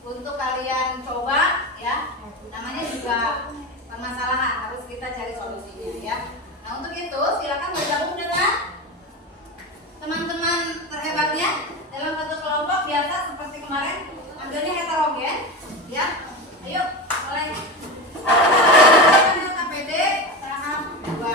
untuk kalian coba ya. Namanya juga permasalahan, harus kita cari solusinya ya. Nah untuk itu silakan bergabung dengan teman-teman terhebatnya dalam satu kelompok biasa seperti kemarin, ambilnya heterogen ya. Ayo mulai. KPD tahap 2.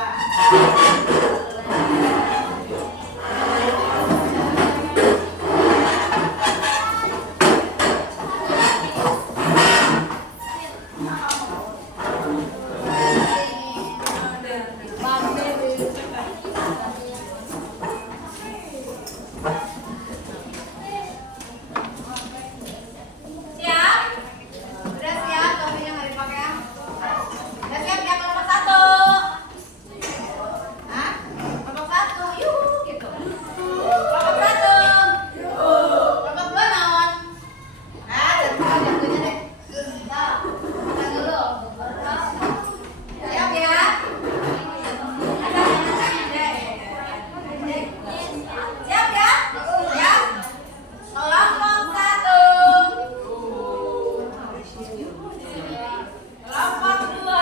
Siap? Udah siap topinya nggak dipakai? Udah siap ya kelompok 1? Hah? Kelompok 1, yuh gitu. Kelompok 1, kelompok 2 naon? Jatuhnya deh. Makan dulu. Siap ya? Siap ya? Ya? Kelompok 1. Kelompok 2.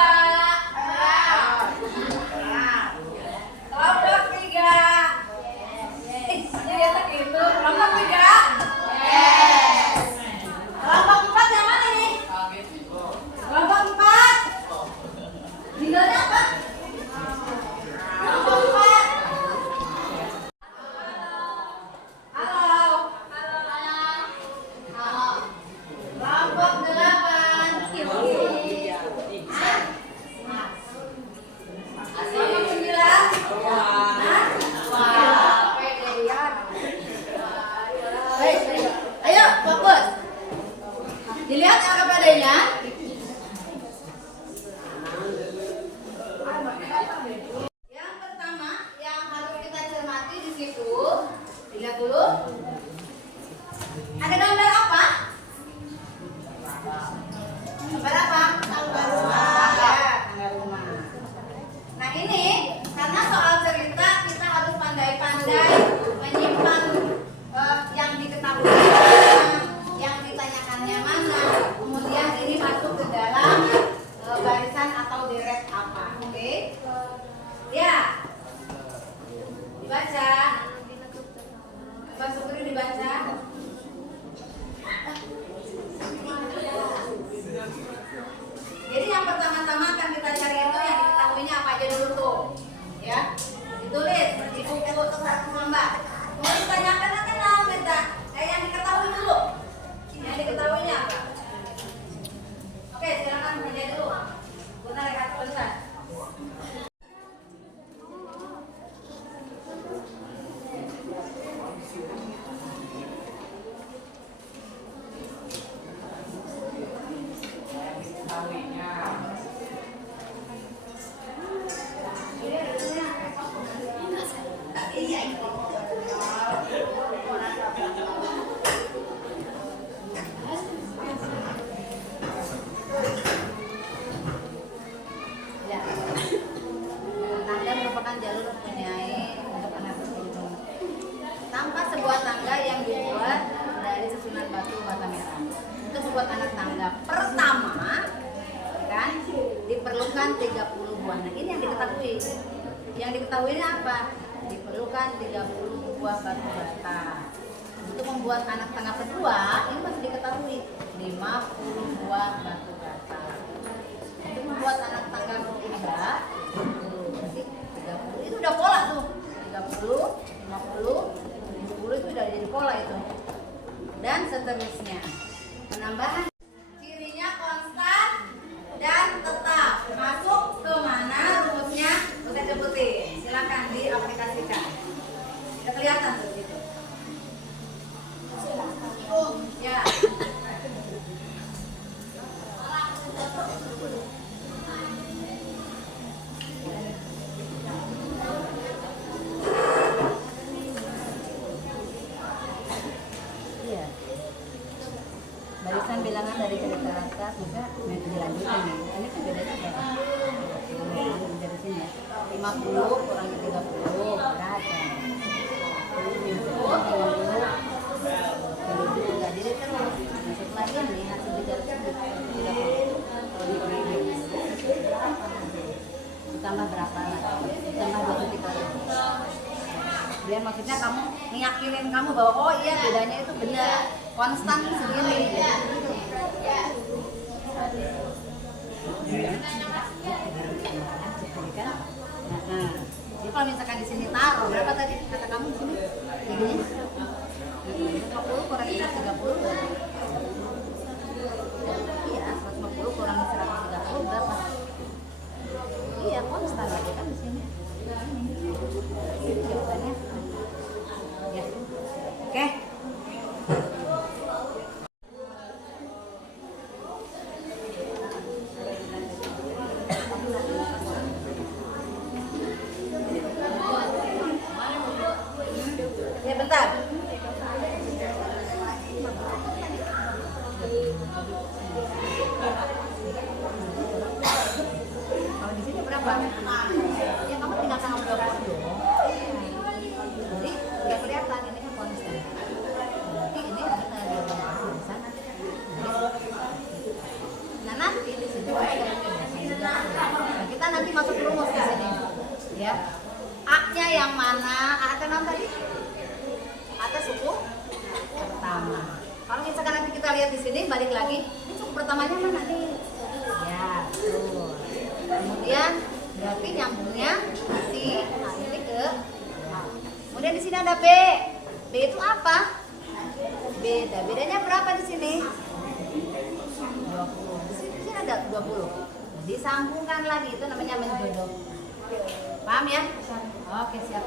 Kelompok 3. Jadi biasa gitu. Kelompok 3. Kelompok 4 yang mana nih? Kelompok 4. Tinggalnya apa? Kelompok 4. Halo. Halo. Kelompok 8. Kelompok 9. Wah, pedean. Baik, ayo fokus. Dilihat LKPD-nya. Yang pertama yang harus kita cermati di situ, dilihat dulu. Ada gambar apa? Gambar apa? Tangga rumah. Ya, tangga rumah. Nah ini karena soal cerita kita harus pandai-pandai menyimpan yang diketahui mana, yang ditanyakannya mana, kemudian ini masuk ke dalam barisan atau deret apa, oke? Ya, dibaca. Mbak Sukri dibaca. Jadi yang pertama-tama akan kita cari itu yang diketahuinya apa aja dulu tuh, ya. Ditulis di buku Mbak. Mau ditanyakan nanti mau minta. Yang diketahui dulu. Yang diketahuinya apa? Oke, silakan kerja dulu. Guna rehat sebentar. Ya. Tangga merupakan jalur penyair untuk anak berkerumun. Tanpa sebuah tangga yang dibuat dari susunan batu bata merah. Untuk membuat anak tangga pertama, kan, diperlukan 30 buah. Nah, ini yang diketahui. Yang diketahuinya apa? Diperlukan 30 buah batu bata. Untuk membuat anak tangga kedua, ini masih diketahui 50 buah batu bata. Untuk membuat anak tangga ketiga, berarti 30. Itu udah pola tuh. 30, 50, 70 itu udah jadi pola itu. Dan seterusnya. Penambahan cirinya konstan barisan bilangan dari garis ke atas, maka dilanjutkan nih. Ini kan bedanya berapa? Dari sini ya. 50 kurangi 30 berat kan? 50 juga jadi terus masuk lagi nih hasil digariskan 30 kalau dikurangi ditambah berapa lagi? Ditambah 2 titik lagi. Biar maksudnya kamu ngeyakinin kamu bahwa oh iya bedanya itu benar konstan segini gitu. Nah, jadi kalau misalkan di sini taruh berapa tadi kata kamu di sini? Begini. 150 kurangi 30 berapa? Iya, 150 kurangi 130 berapa? Iya, konstan lagi kan di sini. Ini jawabannya. Ya. Oke. Ya bentar. Kalau di sini berapa? Ya kamu tinggal tanggal 20 dong. Jadi nggak kelihatan ini kan konstan. Nanti ini kita di sana. Nah nanti di sini nah, kita nanti masuk rumus di sini. Ya. A-nya yang mana? A atau non tadi? Atau suku pertama. Kalau misalkan nanti kita lihat di sini balik lagi, ini suku pertamanya mana nih? Ya, betul. Kemudian berarti nyambungnya si A ini ke A. Kemudian di sini ada B. B itu apa? Beda. Bedanya berapa di sini? 20. Di sini ada 20. Disambungkan lagi itu namanya menjodoh. Paham ya? Oke, siap.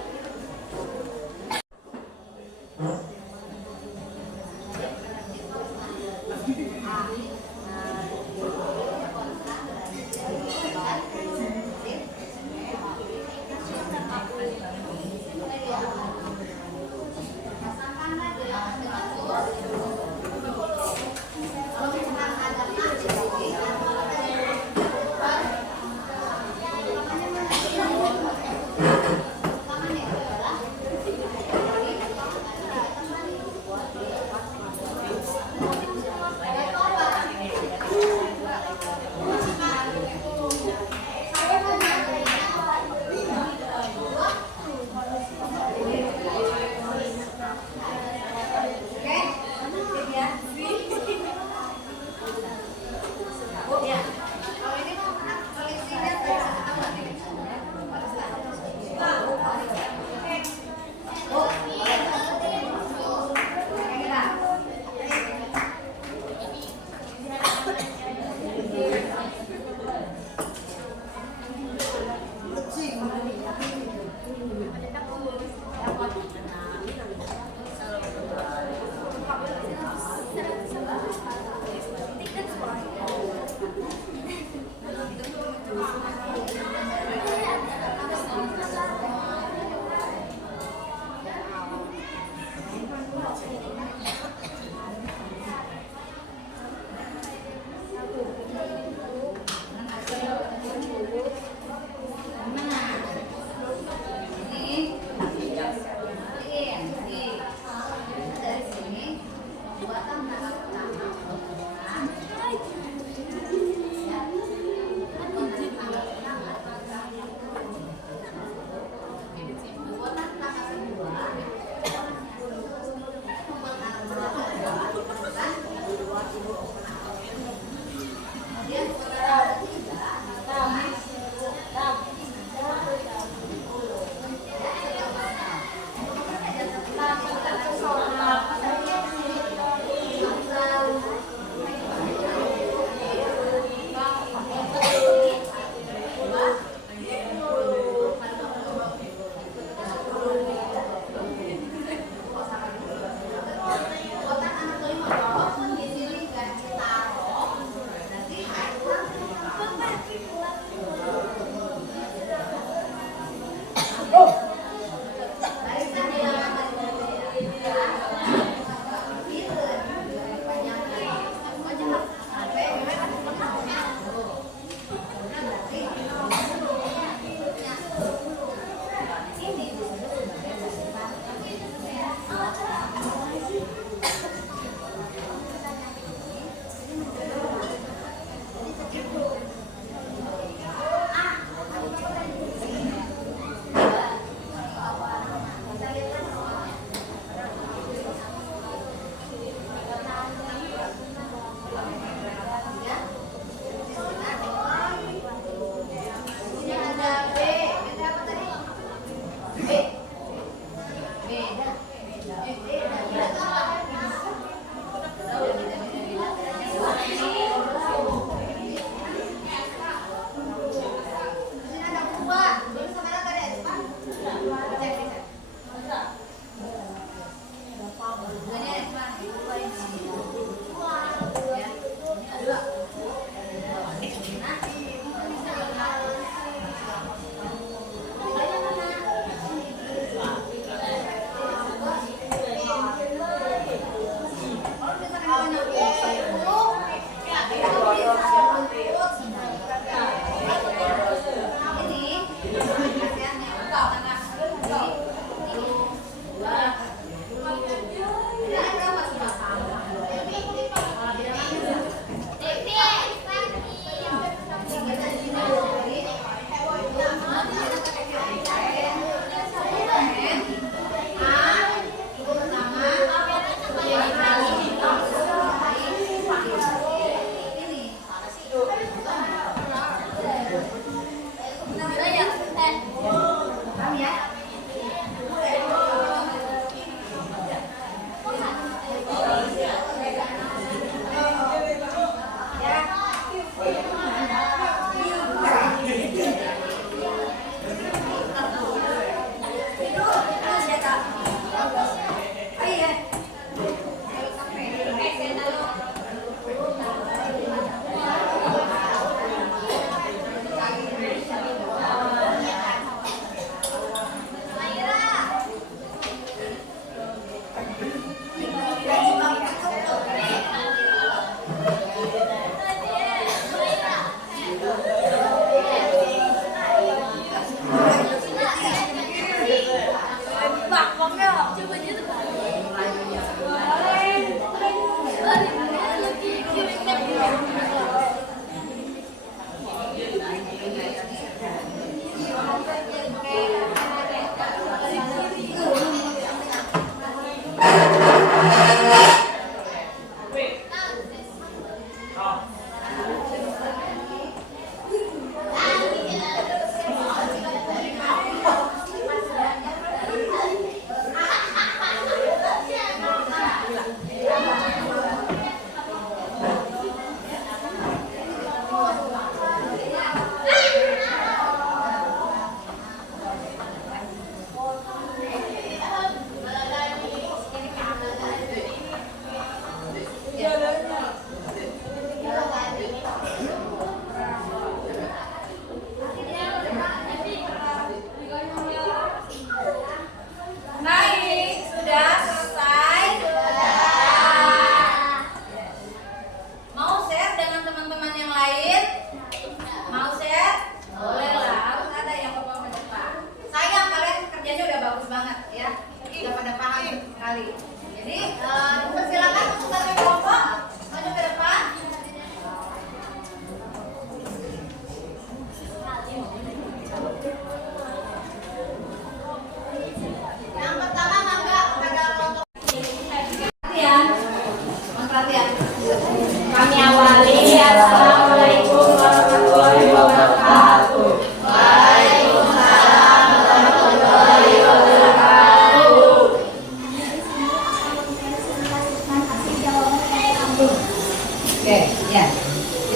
Oke, ya.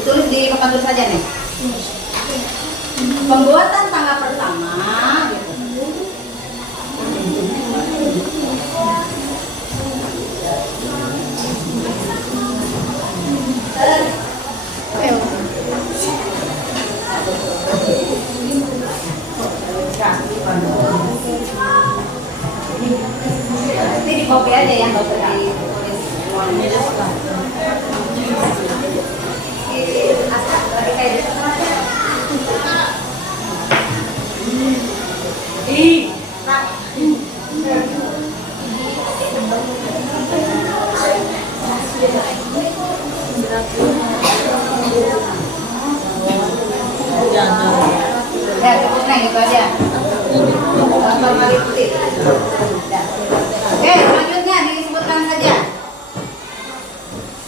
Ditulis di papan tulis saja nih. Pembuatan tangga pertama gitu. Ini di copy aja ya, nggak usah ditulis semuanya. Asal lagi kayak gitu. Ya, cukup nah gitu aja. Gambar mari putih. Oke, selanjutnya disebutkan saja.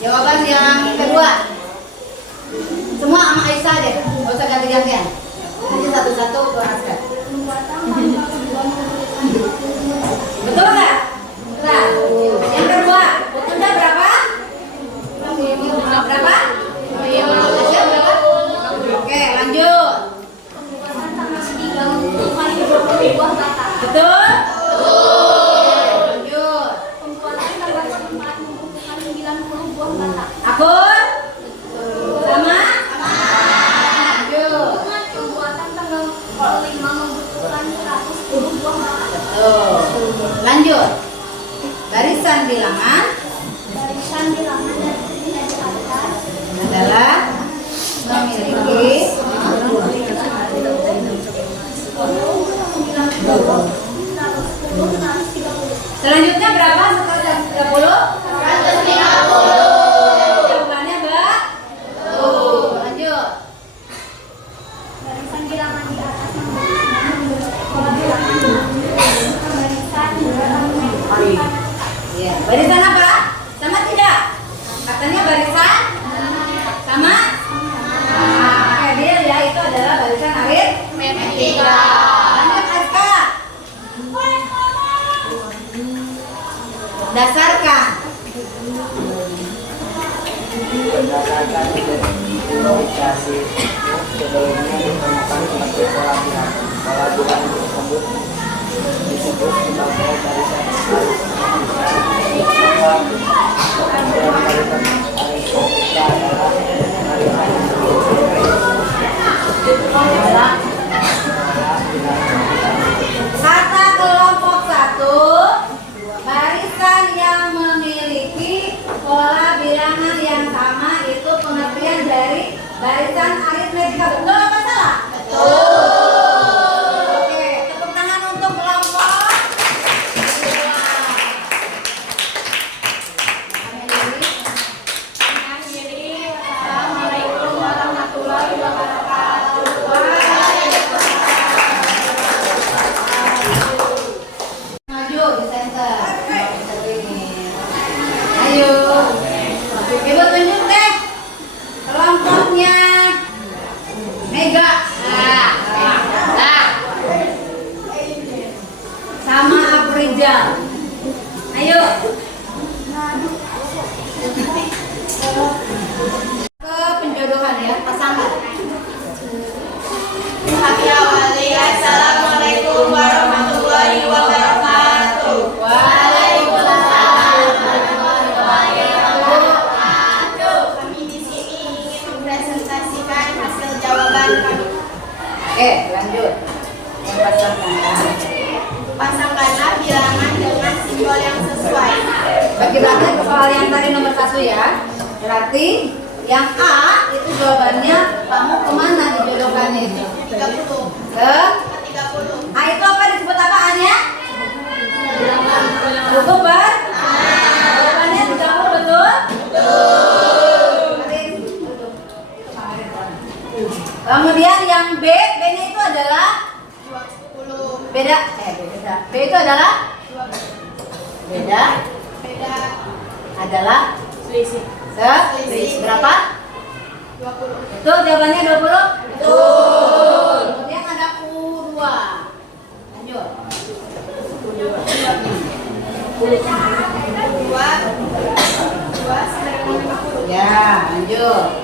Jawaban yang kedua. Semua sama Aisyah deh, nggak usah ganti-gantian. Nanti satu-satu ke Askar. Betul nggak? Nah, yang kedua, Bunda berapa? Berapa? Aisyah berapa? Oke, lanjut. Betul? Lanjut. Akur? Sama? Lanjut. Betul. Lanjut. Barisan bilangan adalah memiliki selanjutnya berapa setelah 30? 150. Jawabannya betul. Lanjut. Barisan bilangan di atas pola bilangan barisan Iya. Barisan apa? Sama tidak? Katanya barisan sama? Nah, dia ya itu adalah barisan aritmetika. Lanjut Aska. Dasarkan. Berdasarkan identifikasi sebelumnya ditemukan seperti pola bilangan tersebut disebut sebagai barisan aritmetika. Kata kelompok 1, barisan yang memiliki pola bilangan yang sama itu pengertian dari barisan aritmetika. Betul apa salah? Betul. Oke, tepuk tangan untuk kelompok. Assalamualaikum warahmatullahi wabarakatuh. Maju di center. Ayo. Ibu tunjuk deh kelompoknya Mega. Nah. Sama Aprijal. Ayo. Ke penjodohan ya, pasangan. Assalamualaikum warahmatullahi wabarakatuh. Waalaikumsalam warahmatullahi wabarakatuh. Kami di sini ingin mempresentasikan hasil jawaban kami. Oke, lanjut. Yang pasangkan. Pasangkanlah bilangan dengan simbol yang sesuai. Bagi-bagi ke soal yang tadi nomor 1 ya. Berarti yang A itu jawabannya kamu kemana dijodohkannya itu? 30 Ke 30. A itu apa disebut apa A-nya? Cukup ber? Jawabannya 30 betul? Kemudian yang B, B-nya itu adalah 20. beda. Beda. B itu adalah beda Beda adalah selisih. berapa? 20. Itu jawabannya 20? Betul. Kemudian ada U2. Lanjut. 2 950. Ya, lanjut. Betul.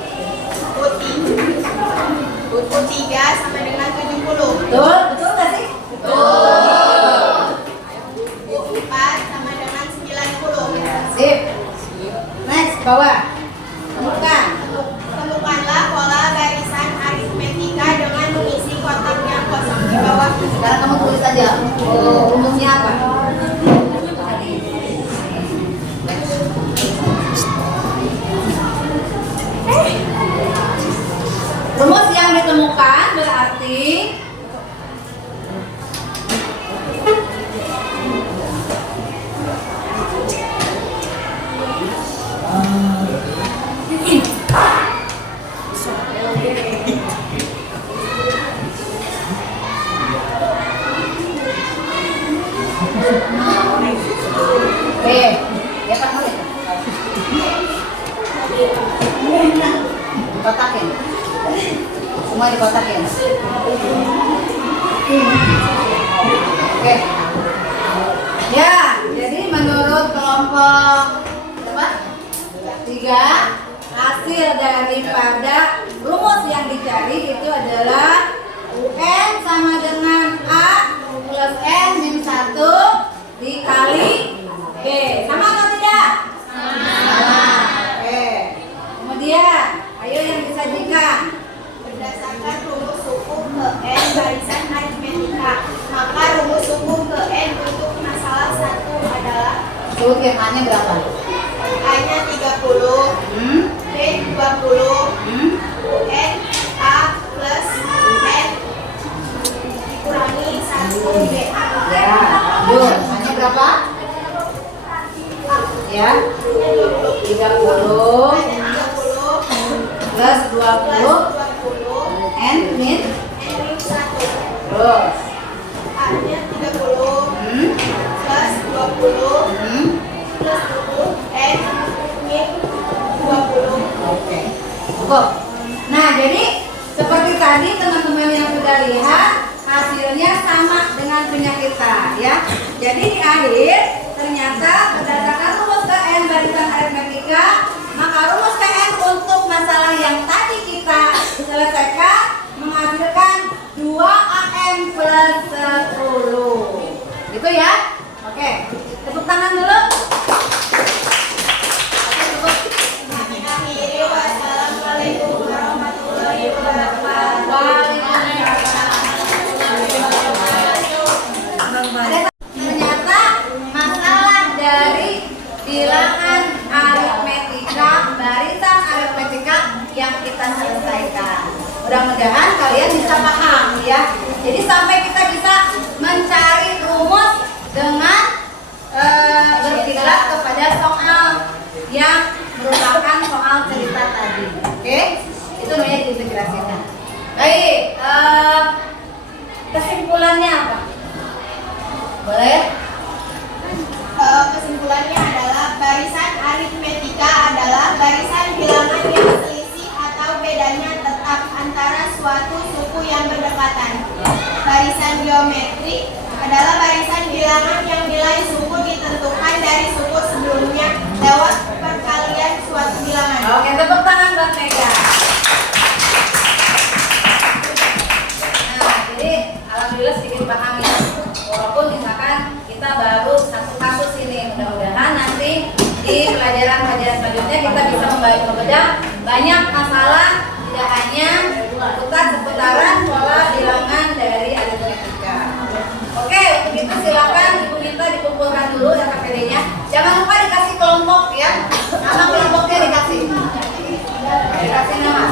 putih. Pukul 3 sama dengan 70. Betul, betul nggak sih? Betul. Pukul 4 sama dengan 90. Sip. Next, bawah. Temukan. Temukanlah pola barisan aritmetika dengan mengisi kotak yang kosong di bawah. Sekarang kamu tulis aja. Rumusnya apa? Rumus yang ditemukan berarti ya Pak Mulai. Dikotakin. Semua dikotakin. Oke. Ya, jadi menurut kelompok apa? 3, hasil daripada rumus yang dicari itu adalah UN sama dengan A plus N min 1 dikali B. Sama atau tidak? Sama. Oke. Kemudian, ayo yang disajikan. Berdasarkan rumus hukum ke N barisan aritmetika, maka rumus hukum ke N untuk masalah 1 adalah Sebutkan A-nya berapa? A-nya 30, B 20, N A plus N dikurangi 1 B. Ya, lanjut. A-nya berapa? Ya, 30 A-nya 30 plus 20 plus 20 N min N min 1. terus A-nya 30 plus 20 plus 20 N min 20. Oke, cukup. Nah, jadi seperti tadi teman-teman yang sudah lihat hasilnya sama dengan punya kita, ya. Jadi di akhir ternyata berdasarkan rumus KN barisan aritmetika, maka rumus KN untuk masalah yang tadi kita selesaikan menghasilkan 2AM plus 10. Gitu ya? Oke, tepuk tangan dulu. Kami akhiri, wassalamualaikum warahmatullahi wabarakatuh. Ternyata masalah dari bilangan aritmetika, barisan aritmetika yang kita selesaikan. Mudah-mudahan kalian bisa paham ya. Jadi sampai kita bisa mencari rumus dengan berkiblat kepada soal yang merupakan soal cerita tadi. Oke? Itu namanya diintegrasikan. Baik, kesimpulannya apa? Boleh? Kesimpulannya adalah barisan aritmetika adalah barisan bilangan yang selisih atau bedanya tetap antara suatu suku yang berdekatan. Barisan geometrik adalah barisan bilangan yang nilai suku ditentukan dari suku sebelumnya lewat perkalian suatu bilangan. Oke, tepuk tangan buat Mega. Nah, jadi alhamdulillah sedikit paham ya. Walaupun misalkan kita baru satu kasus ini, mudah-mudahan nanti di pelajaran-pelajaran selanjutnya kita bisa membahas membedah banyak masalah, tidak hanya seputaran pola bilangan dari aritmetika. Oke, untuk itu silakan Ibu minta dikumpulkan dulu RKPD-nya. Jangan lupa dikasih kelompok ya. Nama kelompoknya dikasih. Dikasih nama.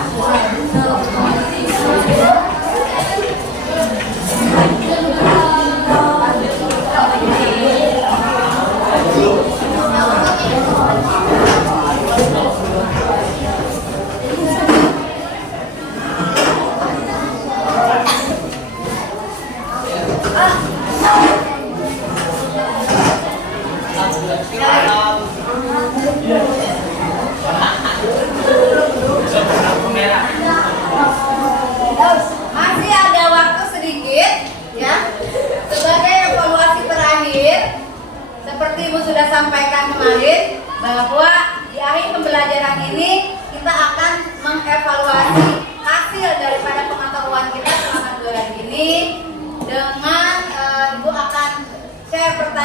Merah.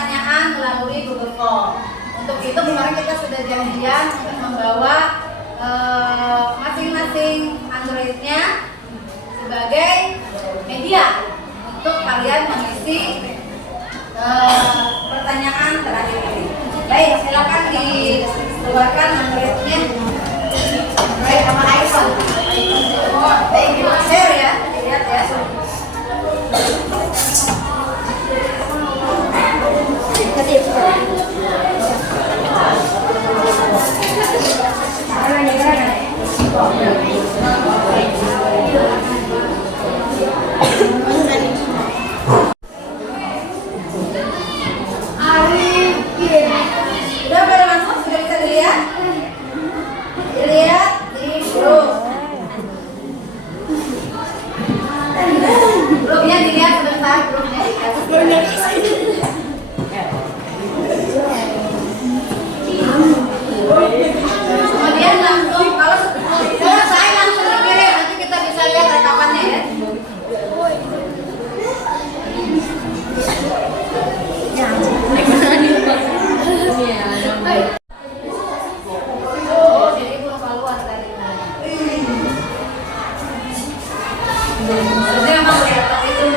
pertanyaan melalui Google Form. Untuk itu kemarin kita sudah janjian untuk membawa masing-masing Androidnya sebagai media untuk kalian mengisi pertanyaan terakhir ini. Baik, silakan dikeluarkan Androidnya. Android sama iPhone. Baik, share ya, lihat ya. Sudah pada masuk, sudah bisa dilihat? Dilihat di grup. Grupnya dilihat sebentar, grupnya dilihat. Kemudian langsung kalau selesai langsung dikirim, nanti kita bisa lihat rekapannya ya. Oh, jadi belum keluar tadi. Sebenarnya memang dapat itu.